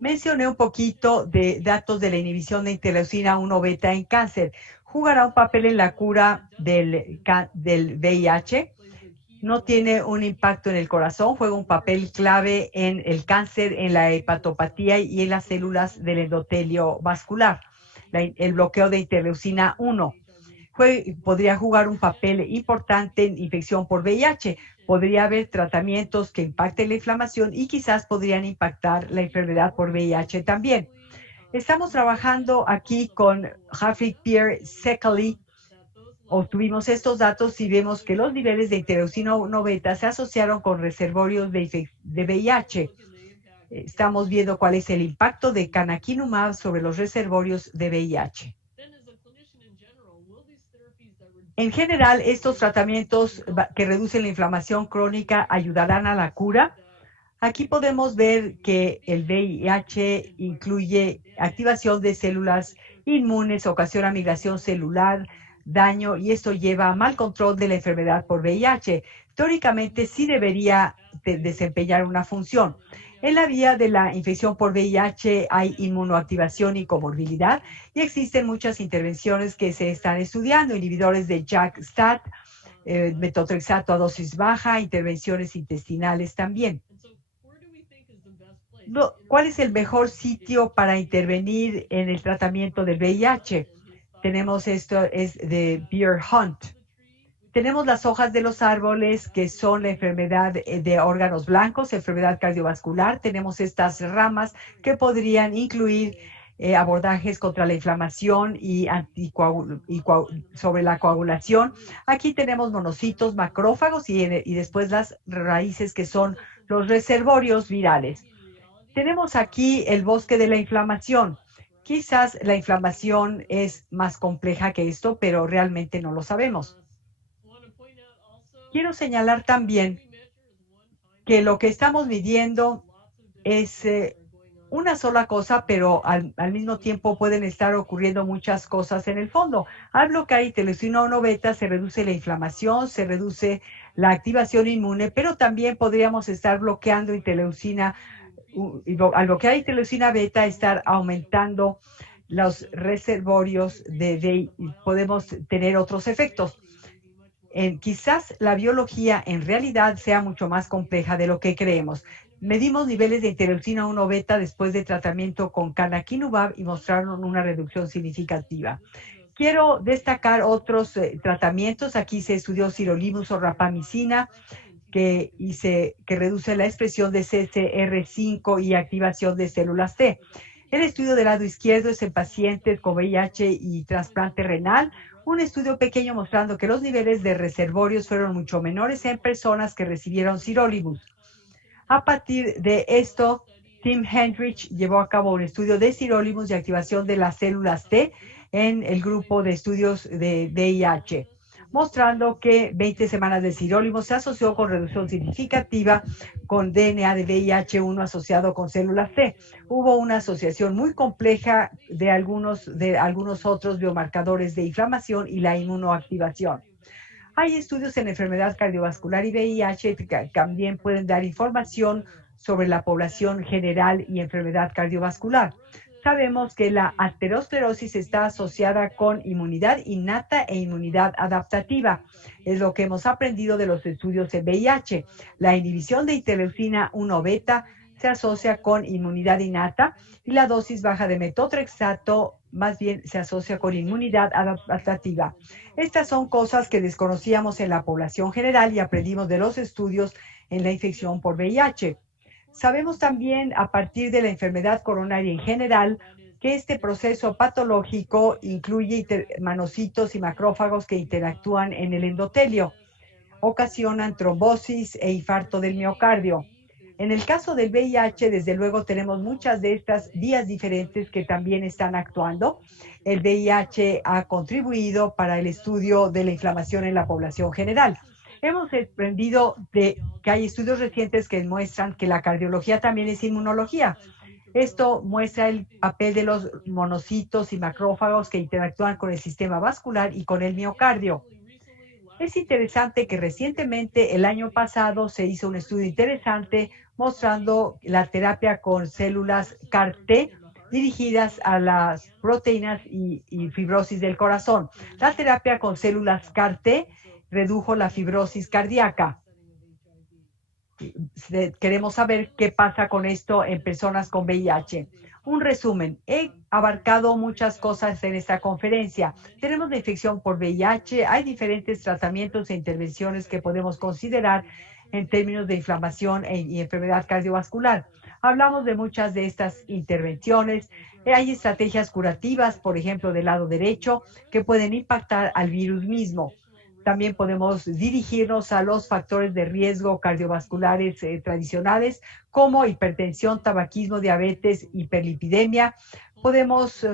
Mencioné un poquito de datos de la inhibición de interleucina 1 beta en cáncer. Jugará un papel en la cura del VIH. No tiene un impacto en el corazón, juega un papel clave en el cáncer, en la hepatopatía y en las células del endotelio vascular. El bloqueo de interleucina 1 podría jugar un papel importante en infección por VIH. Podría haber tratamientos que impacten la inflamación y quizás podrían impactar la enfermedad por VIH también. Estamos trabajando aquí con Hafid Pierre Sekali. Obtuvimos estos datos y vemos que los niveles de interleucina 1 beta se asociaron con reservorios de VIH. Estamos viendo cuál es el impacto de canakinumab sobre los reservorios de VIH. En general, estos tratamientos que reducen la inflamación crónica ayudarán a la cura. Aquí podemos ver que el VIH incluye activación de células inmunes, ocasiona migración celular, daño, y esto lleva a mal control de la enfermedad por VIH. Teóricamente sí debería desempeñar una función. En la vía de la infección por VIH hay inmunoactivación y comorbilidad, y existen muchas intervenciones que se están estudiando, inhibidores de JAK-STAT, metotrexato a dosis baja, intervenciones intestinales también. ¿Cuál es el mejor sitio para intervenir en el tratamiento del VIH? Tenemos esto, es de Beer Hunt. Tenemos las hojas de los árboles, que son la enfermedad de órganos blancos, enfermedad cardiovascular. Tenemos estas ramas que podrían incluir abordajes contra la inflamación y sobre la coagulación. Aquí tenemos monocitos, macrófagos y después las raíces, que son los reservorios virales. Tenemos aquí el bosque de la inflamación. Quizás la inflamación es más compleja que esto, pero realmente no lo sabemos. Quiero señalar también que lo que estamos midiendo es una sola cosa, pero al mismo tiempo pueden estar ocurriendo muchas cosas en el fondo. Al bloquear interleucina 1 beta se reduce la inflamación, se reduce la activación inmune, pero también podríamos estar bloqueando interleucina. Al bloquear interleucina beta, estar aumentando los reservorios y podemos tener otros efectos. Quizás la biología en realidad sea mucho más compleja de lo que creemos. Medimos niveles de interleucina 1 beta después de tratamiento con canakinumab y mostraron una reducción significativa. Quiero destacar otros tratamientos. Aquí se estudió sirolimus o rapamicina, que reduce la expresión de CCR5 y activación de células T. El estudio del lado izquierdo es en pacientes con VIH y trasplante renal. Un estudio pequeño mostrando que los niveles de reservorios fueron mucho menores en personas que recibieron sirolimus. A partir de esto, Tim Hendrich llevó a cabo un estudio de sirolimus y activación de las células T en el grupo de estudios de VIH, mostrando que 20 semanas de sirolimus se asoció con reducción significativa con DNA de VIH1 asociado con células T. Hubo una asociación muy compleja de algunos otros biomarcadores de inflamación y la inmunoactivación. Hay estudios en enfermedad cardiovascular y VIH que también pueden dar información sobre la población general y enfermedad cardiovascular. Sabemos que la aterosclerosis está asociada con inmunidad innata e inmunidad adaptativa. Es lo que hemos aprendido de los estudios de VIH. La inhibición de interleucina 1 beta se asocia con inmunidad innata y la dosis baja de metotrexato más bien se asocia con inmunidad adaptativa. Estas son cosas que desconocíamos en la población general y aprendimos de los estudios en la infección por VIH. Sabemos también, a partir de la enfermedad coronaria en general, que este proceso patológico incluye manocitos y macrófagos que interactúan en el endotelio, ocasionan trombosis e infarto del miocardio. En el caso del VIH, desde luego, tenemos muchas de estas vías diferentes que también están actuando. El VIH ha contribuido para el estudio de la inflamación en la población general. Hemos aprendido de que hay estudios recientes que muestran que la cardiología también es inmunología. Esto muestra el papel de los monocitos y macrófagos que interactúan con el sistema vascular y con el miocardio. Es interesante que recientemente, el año pasado, se hizo un estudio interesante mostrando la terapia con células CAR-T dirigidas a las proteínas y fibrosis del corazón. La terapia con células CAR-T redujo la fibrosis cardíaca. Queremos saber qué pasa con esto en personas con VIH. Un resumen. He abarcado muchas cosas en esta conferencia. Tenemos la infección por VIH. Hay diferentes tratamientos e intervenciones que podemos considerar en términos de inflamación y enfermedad cardiovascular. Hablamos de muchas de estas intervenciones. Hay estrategias curativas, por ejemplo, del lado derecho, que pueden impactar al virus mismo. También podemos dirigirnos a los factores de riesgo cardiovasculares tradicionales, como hipertensión, tabaquismo, diabetes, hiperlipidemia. Podemos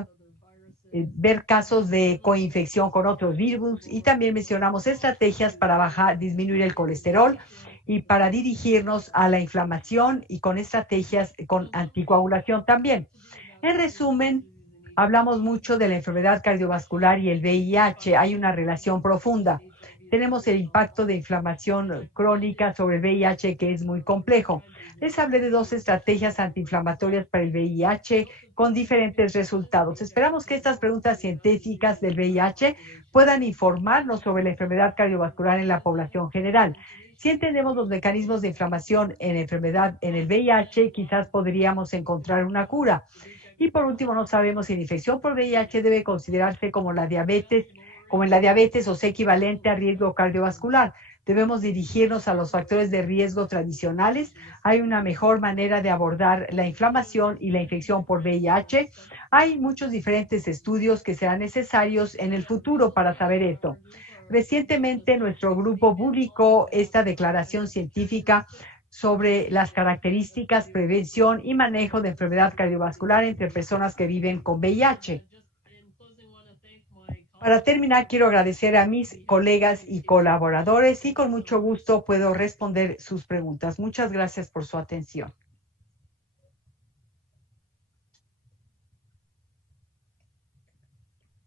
ver casos de coinfección con otros virus y también mencionamos estrategias para disminuir el colesterol y para dirigirnos a la inflamación y con estrategias con anticoagulación también. En resumen, hablamos mucho de la enfermedad cardiovascular y el VIH. Hay una relación profunda. Tenemos el impacto de inflamación crónica sobre el VIH, que es muy complejo. Les hablé de 2 estrategias antiinflamatorias para el VIH con diferentes resultados. Esperamos que estas preguntas científicas del VIH puedan informarnos sobre la enfermedad cardiovascular en la población general. Si entendemos los mecanismos de inflamación en el VIH, quizás podríamos encontrar una cura. Y por último, no sabemos si la infección por VIH debe considerarse como en la diabetes o sea equivalente a riesgo cardiovascular. Debemos dirigirnos a los factores de riesgo tradicionales. Hay una mejor manera de abordar la inflamación y la infección por VIH. Hay muchos diferentes estudios que serán necesarios en el futuro para saber esto. Recientemente, nuestro grupo publicó esta declaración científica sobre las características, prevención y manejo de enfermedad cardiovascular entre personas que viven con VIH. Para terminar, quiero agradecer a mis colegas y colaboradores y con mucho gusto puedo responder sus preguntas. Muchas gracias por su atención.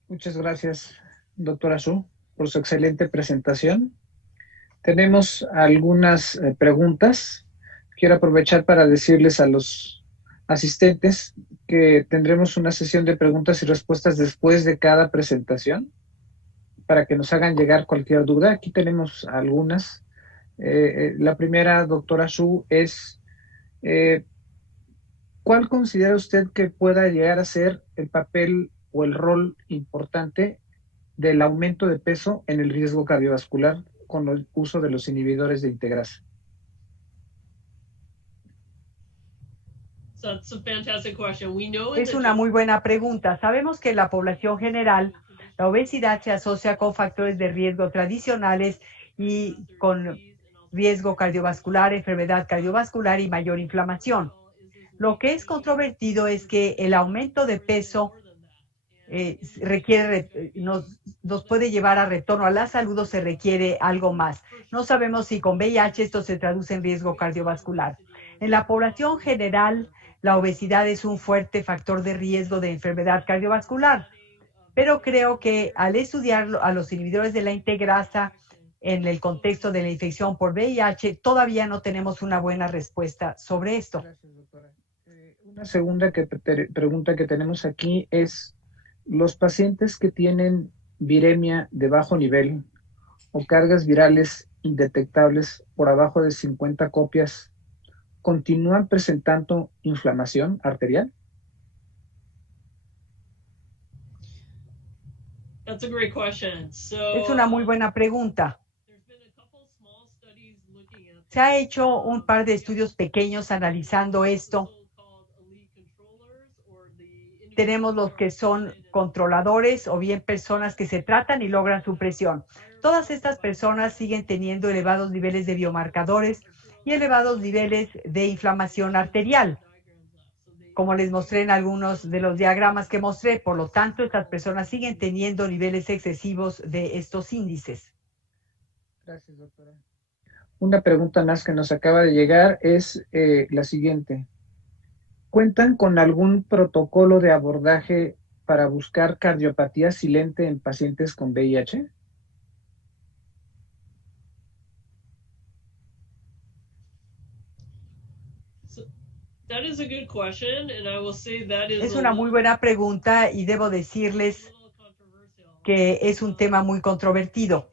Muchas gracias, doctora Su, por su excelente presentación. Tenemos algunas preguntas. Quiero aprovechar para decirles a los asistentes que tendremos una sesión de preguntas y respuestas después de cada presentación para que nos hagan llegar cualquier duda. Aquí tenemos algunas. La primera, doctora Su, es ¿cuál considera usted que pueda llegar a ser el papel o el rol importante del aumento de peso en el riesgo cardiovascular con el uso de los inhibidores de integrasa? Es una muy buena pregunta. Sabemos que en la población general, la obesidad se asocia con factores de riesgo tradicionales y con riesgo cardiovascular, enfermedad cardiovascular y mayor inflamación. Lo que es controvertido es que el aumento de peso nos puede llevar a retorno a la salud o se requiere algo más. No sabemos si con VIH esto se traduce en riesgo cardiovascular. En la población general, la obesidad es un fuerte factor de riesgo de enfermedad cardiovascular, pero creo que al estudiar a los inhibidores de la integrasa en el contexto de la infección por VIH, todavía no tenemos una buena respuesta sobre esto. Gracias, doctora. Una segunda pregunta que tenemos aquí es, los pacientes que tienen viremia de bajo nivel o cargas virales indetectables por abajo de 50 copias, ¿continúan presentando inflamación arterial? Es una muy buena pregunta. Se ha hecho un par de estudios pequeños analizando esto. Tenemos los que son controladores o bien personas que se tratan y logran supresión. Todas estas personas siguen teniendo elevados niveles de biomarcadores y elevados niveles de inflamación arterial, como les mostré en algunos de los diagramas que mostré. Por lo tanto, estas personas siguen teniendo niveles excesivos de estos índices. Gracias, doctora. Una pregunta más que nos acaba de llegar es la siguiente. ¿Cuentan con algún protocolo de abordaje para buscar cardiopatía silente en pacientes con VIH? That is a good question, and I will say that is Es una muy buena pregunta y debo decirles que es un tema muy controvertido.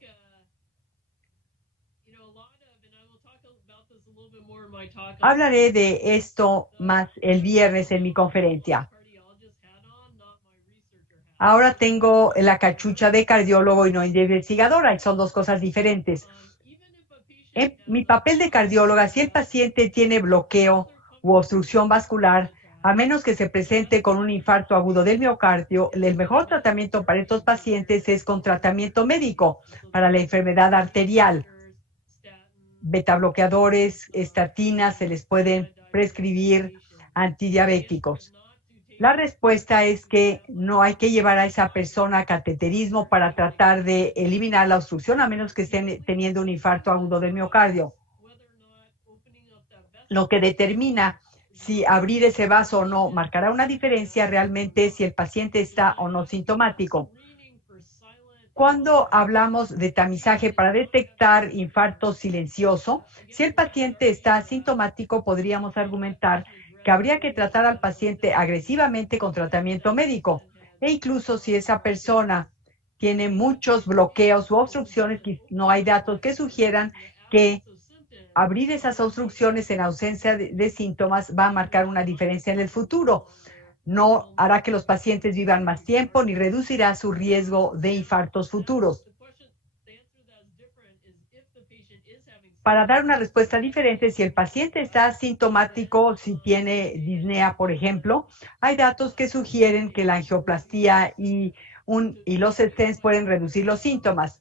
Hablaré de esto más el viernes en mi conferencia. Ahora tengo la cachucha de cardiólogo y no de investigadora, y son dos cosas diferentes. En mi papel de cardióloga, si el paciente tiene bloqueo u obstrucción vascular, a menos que se presente con un infarto agudo del miocardio, el mejor tratamiento para estos pacientes es con tratamiento médico para la enfermedad arterial. Betabloqueadores, estatinas, se les pueden prescribir antidiabéticos. La respuesta es que no hay que llevar a esa persona a cateterismo para tratar de eliminar la obstrucción, a menos que estén teniendo un infarto agudo del miocardio. Lo que determina si abrir ese vaso o no marcará una diferencia realmente si el paciente está o no sintomático. Cuando hablamos de tamizaje para detectar infarto silencioso, si el paciente está asintomático, podríamos argumentar que habría que tratar al paciente agresivamente con tratamiento médico. E incluso si esa persona tiene muchos bloqueos u obstrucciones, no hay datos que sugieran que abrir esas obstrucciones en ausencia de síntomas va a marcar una diferencia en el futuro. No hará que los pacientes vivan más tiempo ni reducirá su riesgo de infartos futuros. Para dar una respuesta diferente, si el paciente está asintomático, si tiene disnea, por ejemplo, hay datos que sugieren que la angioplastía y los stents pueden reducir los síntomas.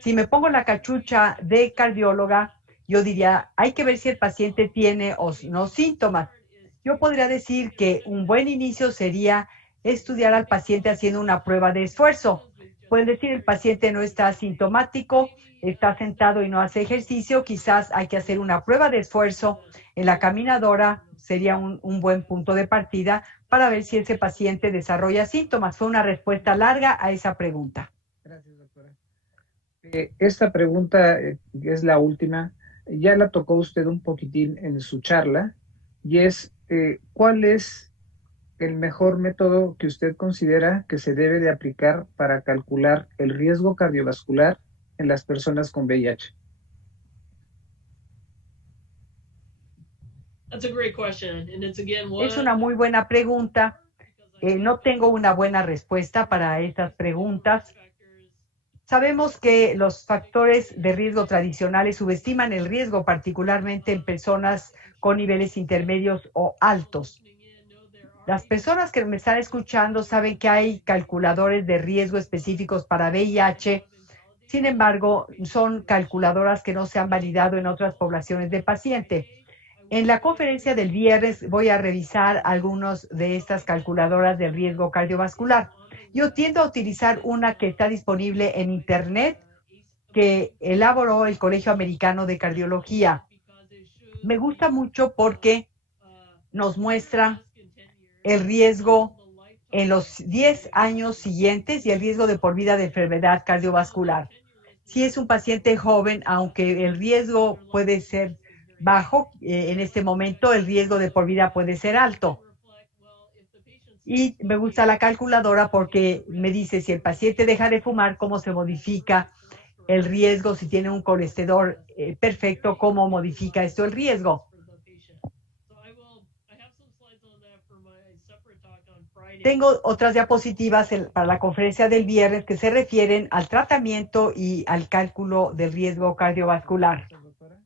Si me pongo la cachucha de cardióloga, yo diría, hay que ver si el paciente tiene o no síntomas. Yo podría decir que un buen inicio sería estudiar al paciente haciendo una prueba de esfuerzo. Pueden decir, el paciente no está asintomático, está sentado y no hace ejercicio, quizás hay que hacer una prueba de esfuerzo en la caminadora, sería un buen punto de partida para ver si ese paciente desarrolla síntomas. Fue una respuesta larga a esa pregunta. Gracias, doctora. Esta pregunta es la última. Ya la tocó usted un poquitín en su charla, y es, ¿cuál es el mejor método que usted considera que se debe de aplicar para calcular el riesgo cardiovascular en las personas con VIH? Es una muy buena pregunta. No tengo una buena respuesta para estas preguntas. Sabemos que los factores de riesgo tradicionales subestiman el riesgo, particularmente en personas con niveles intermedios o altos. Las personas que me están escuchando saben que hay calculadores de riesgo específicos para VIH. Sin embargo, son calculadoras que no se han validado en otras poblaciones de paciente. En la conferencia del viernes voy a revisar algunas de estas calculadoras de riesgo cardiovascular. Yo tiendo a utilizar una que está disponible en Internet, que elaboró el Colegio Americano de Cardiología. Me gusta mucho porque nos muestra el riesgo en los 10 años siguientes y el riesgo de por vida de enfermedad cardiovascular. Si es un paciente joven, aunque el riesgo puede ser bajo, en este momento el riesgo de por vida puede ser alto. Y me gusta la calculadora porque me dice si el paciente deja de fumar, cómo se modifica el riesgo, si tiene un colesterol perfecto, cómo modifica esto el riesgo. Tengo otras diapositivas para la conferencia del viernes que se refieren al tratamiento y al cálculo del riesgo cardiovascular. Doctora,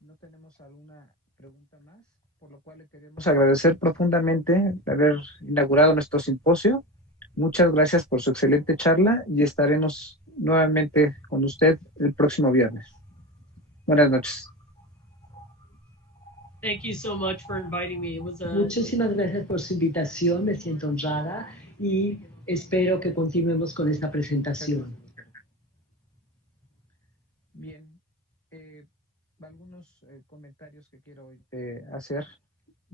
no tenemos alguna pregunta más, por lo cual le queremos agradecer profundamente haber inaugurado nuestro simposio. Muchas gracias por su excelente charla y estaremos nuevamente con usted el próximo viernes. Buenas noches. Thank you so much for inviting me. Muchísimas gracias por su invitación, me siento honrada y espero que continuemos con esta presentación. Bien, algunos comentarios que quiero hacer,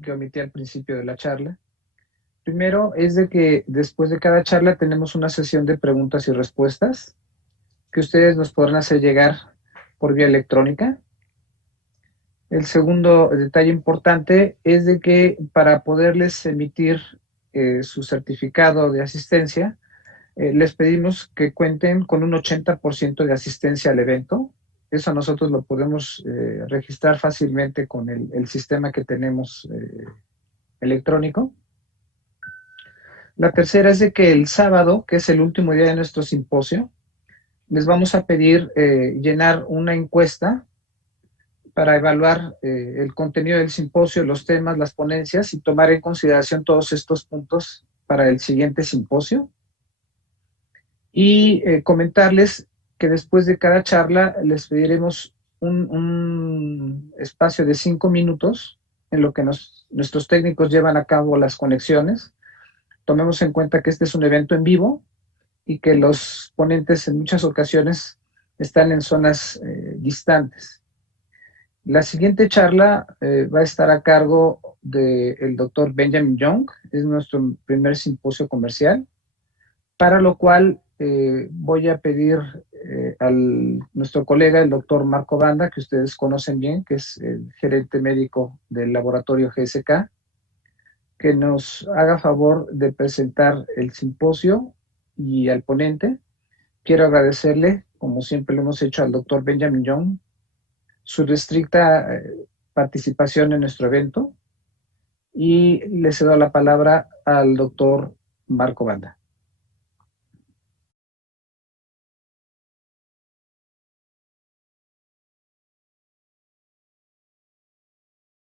que omití al principio de la charla. Primero es de que después de cada charla tenemos una sesión de preguntas y respuestas que ustedes nos podrán hacer llegar por vía electrónica. El segundo detalle importante es de que para poderles emitir su certificado de asistencia, les pedimos que cuenten con un 80% de asistencia al evento. Eso nosotros lo podemos registrar fácilmente con el sistema que tenemos electrónico. La tercera es de que el sábado, que es el último día de nuestro simposio, les vamos a pedir llenar una encuesta para evaluar el contenido del simposio, los temas, las ponencias y tomar en consideración todos estos puntos para el siguiente simposio. Y comentarles que después de cada charla les pediremos un espacio de 5 minutos en lo que nuestros técnicos llevan a cabo las conexiones. Tomemos en cuenta que este es un evento en vivo y que los ponentes en muchas ocasiones están en zonas distantes. La siguiente charla va a estar a cargo del doctor Benjamin Young, es nuestro primer simposio comercial, para lo cual voy a pedir a nuestro colega, el doctor Marco Banda, que ustedes conocen bien, que es el gerente médico del laboratorio GSK, que nos haga favor de presentar el simposio y al ponente. Quiero agradecerle, como siempre lo hemos hecho, al doctor Benjamin Young, su restricta participación en nuestro evento, y le cedo la palabra al doctor Marco Banda.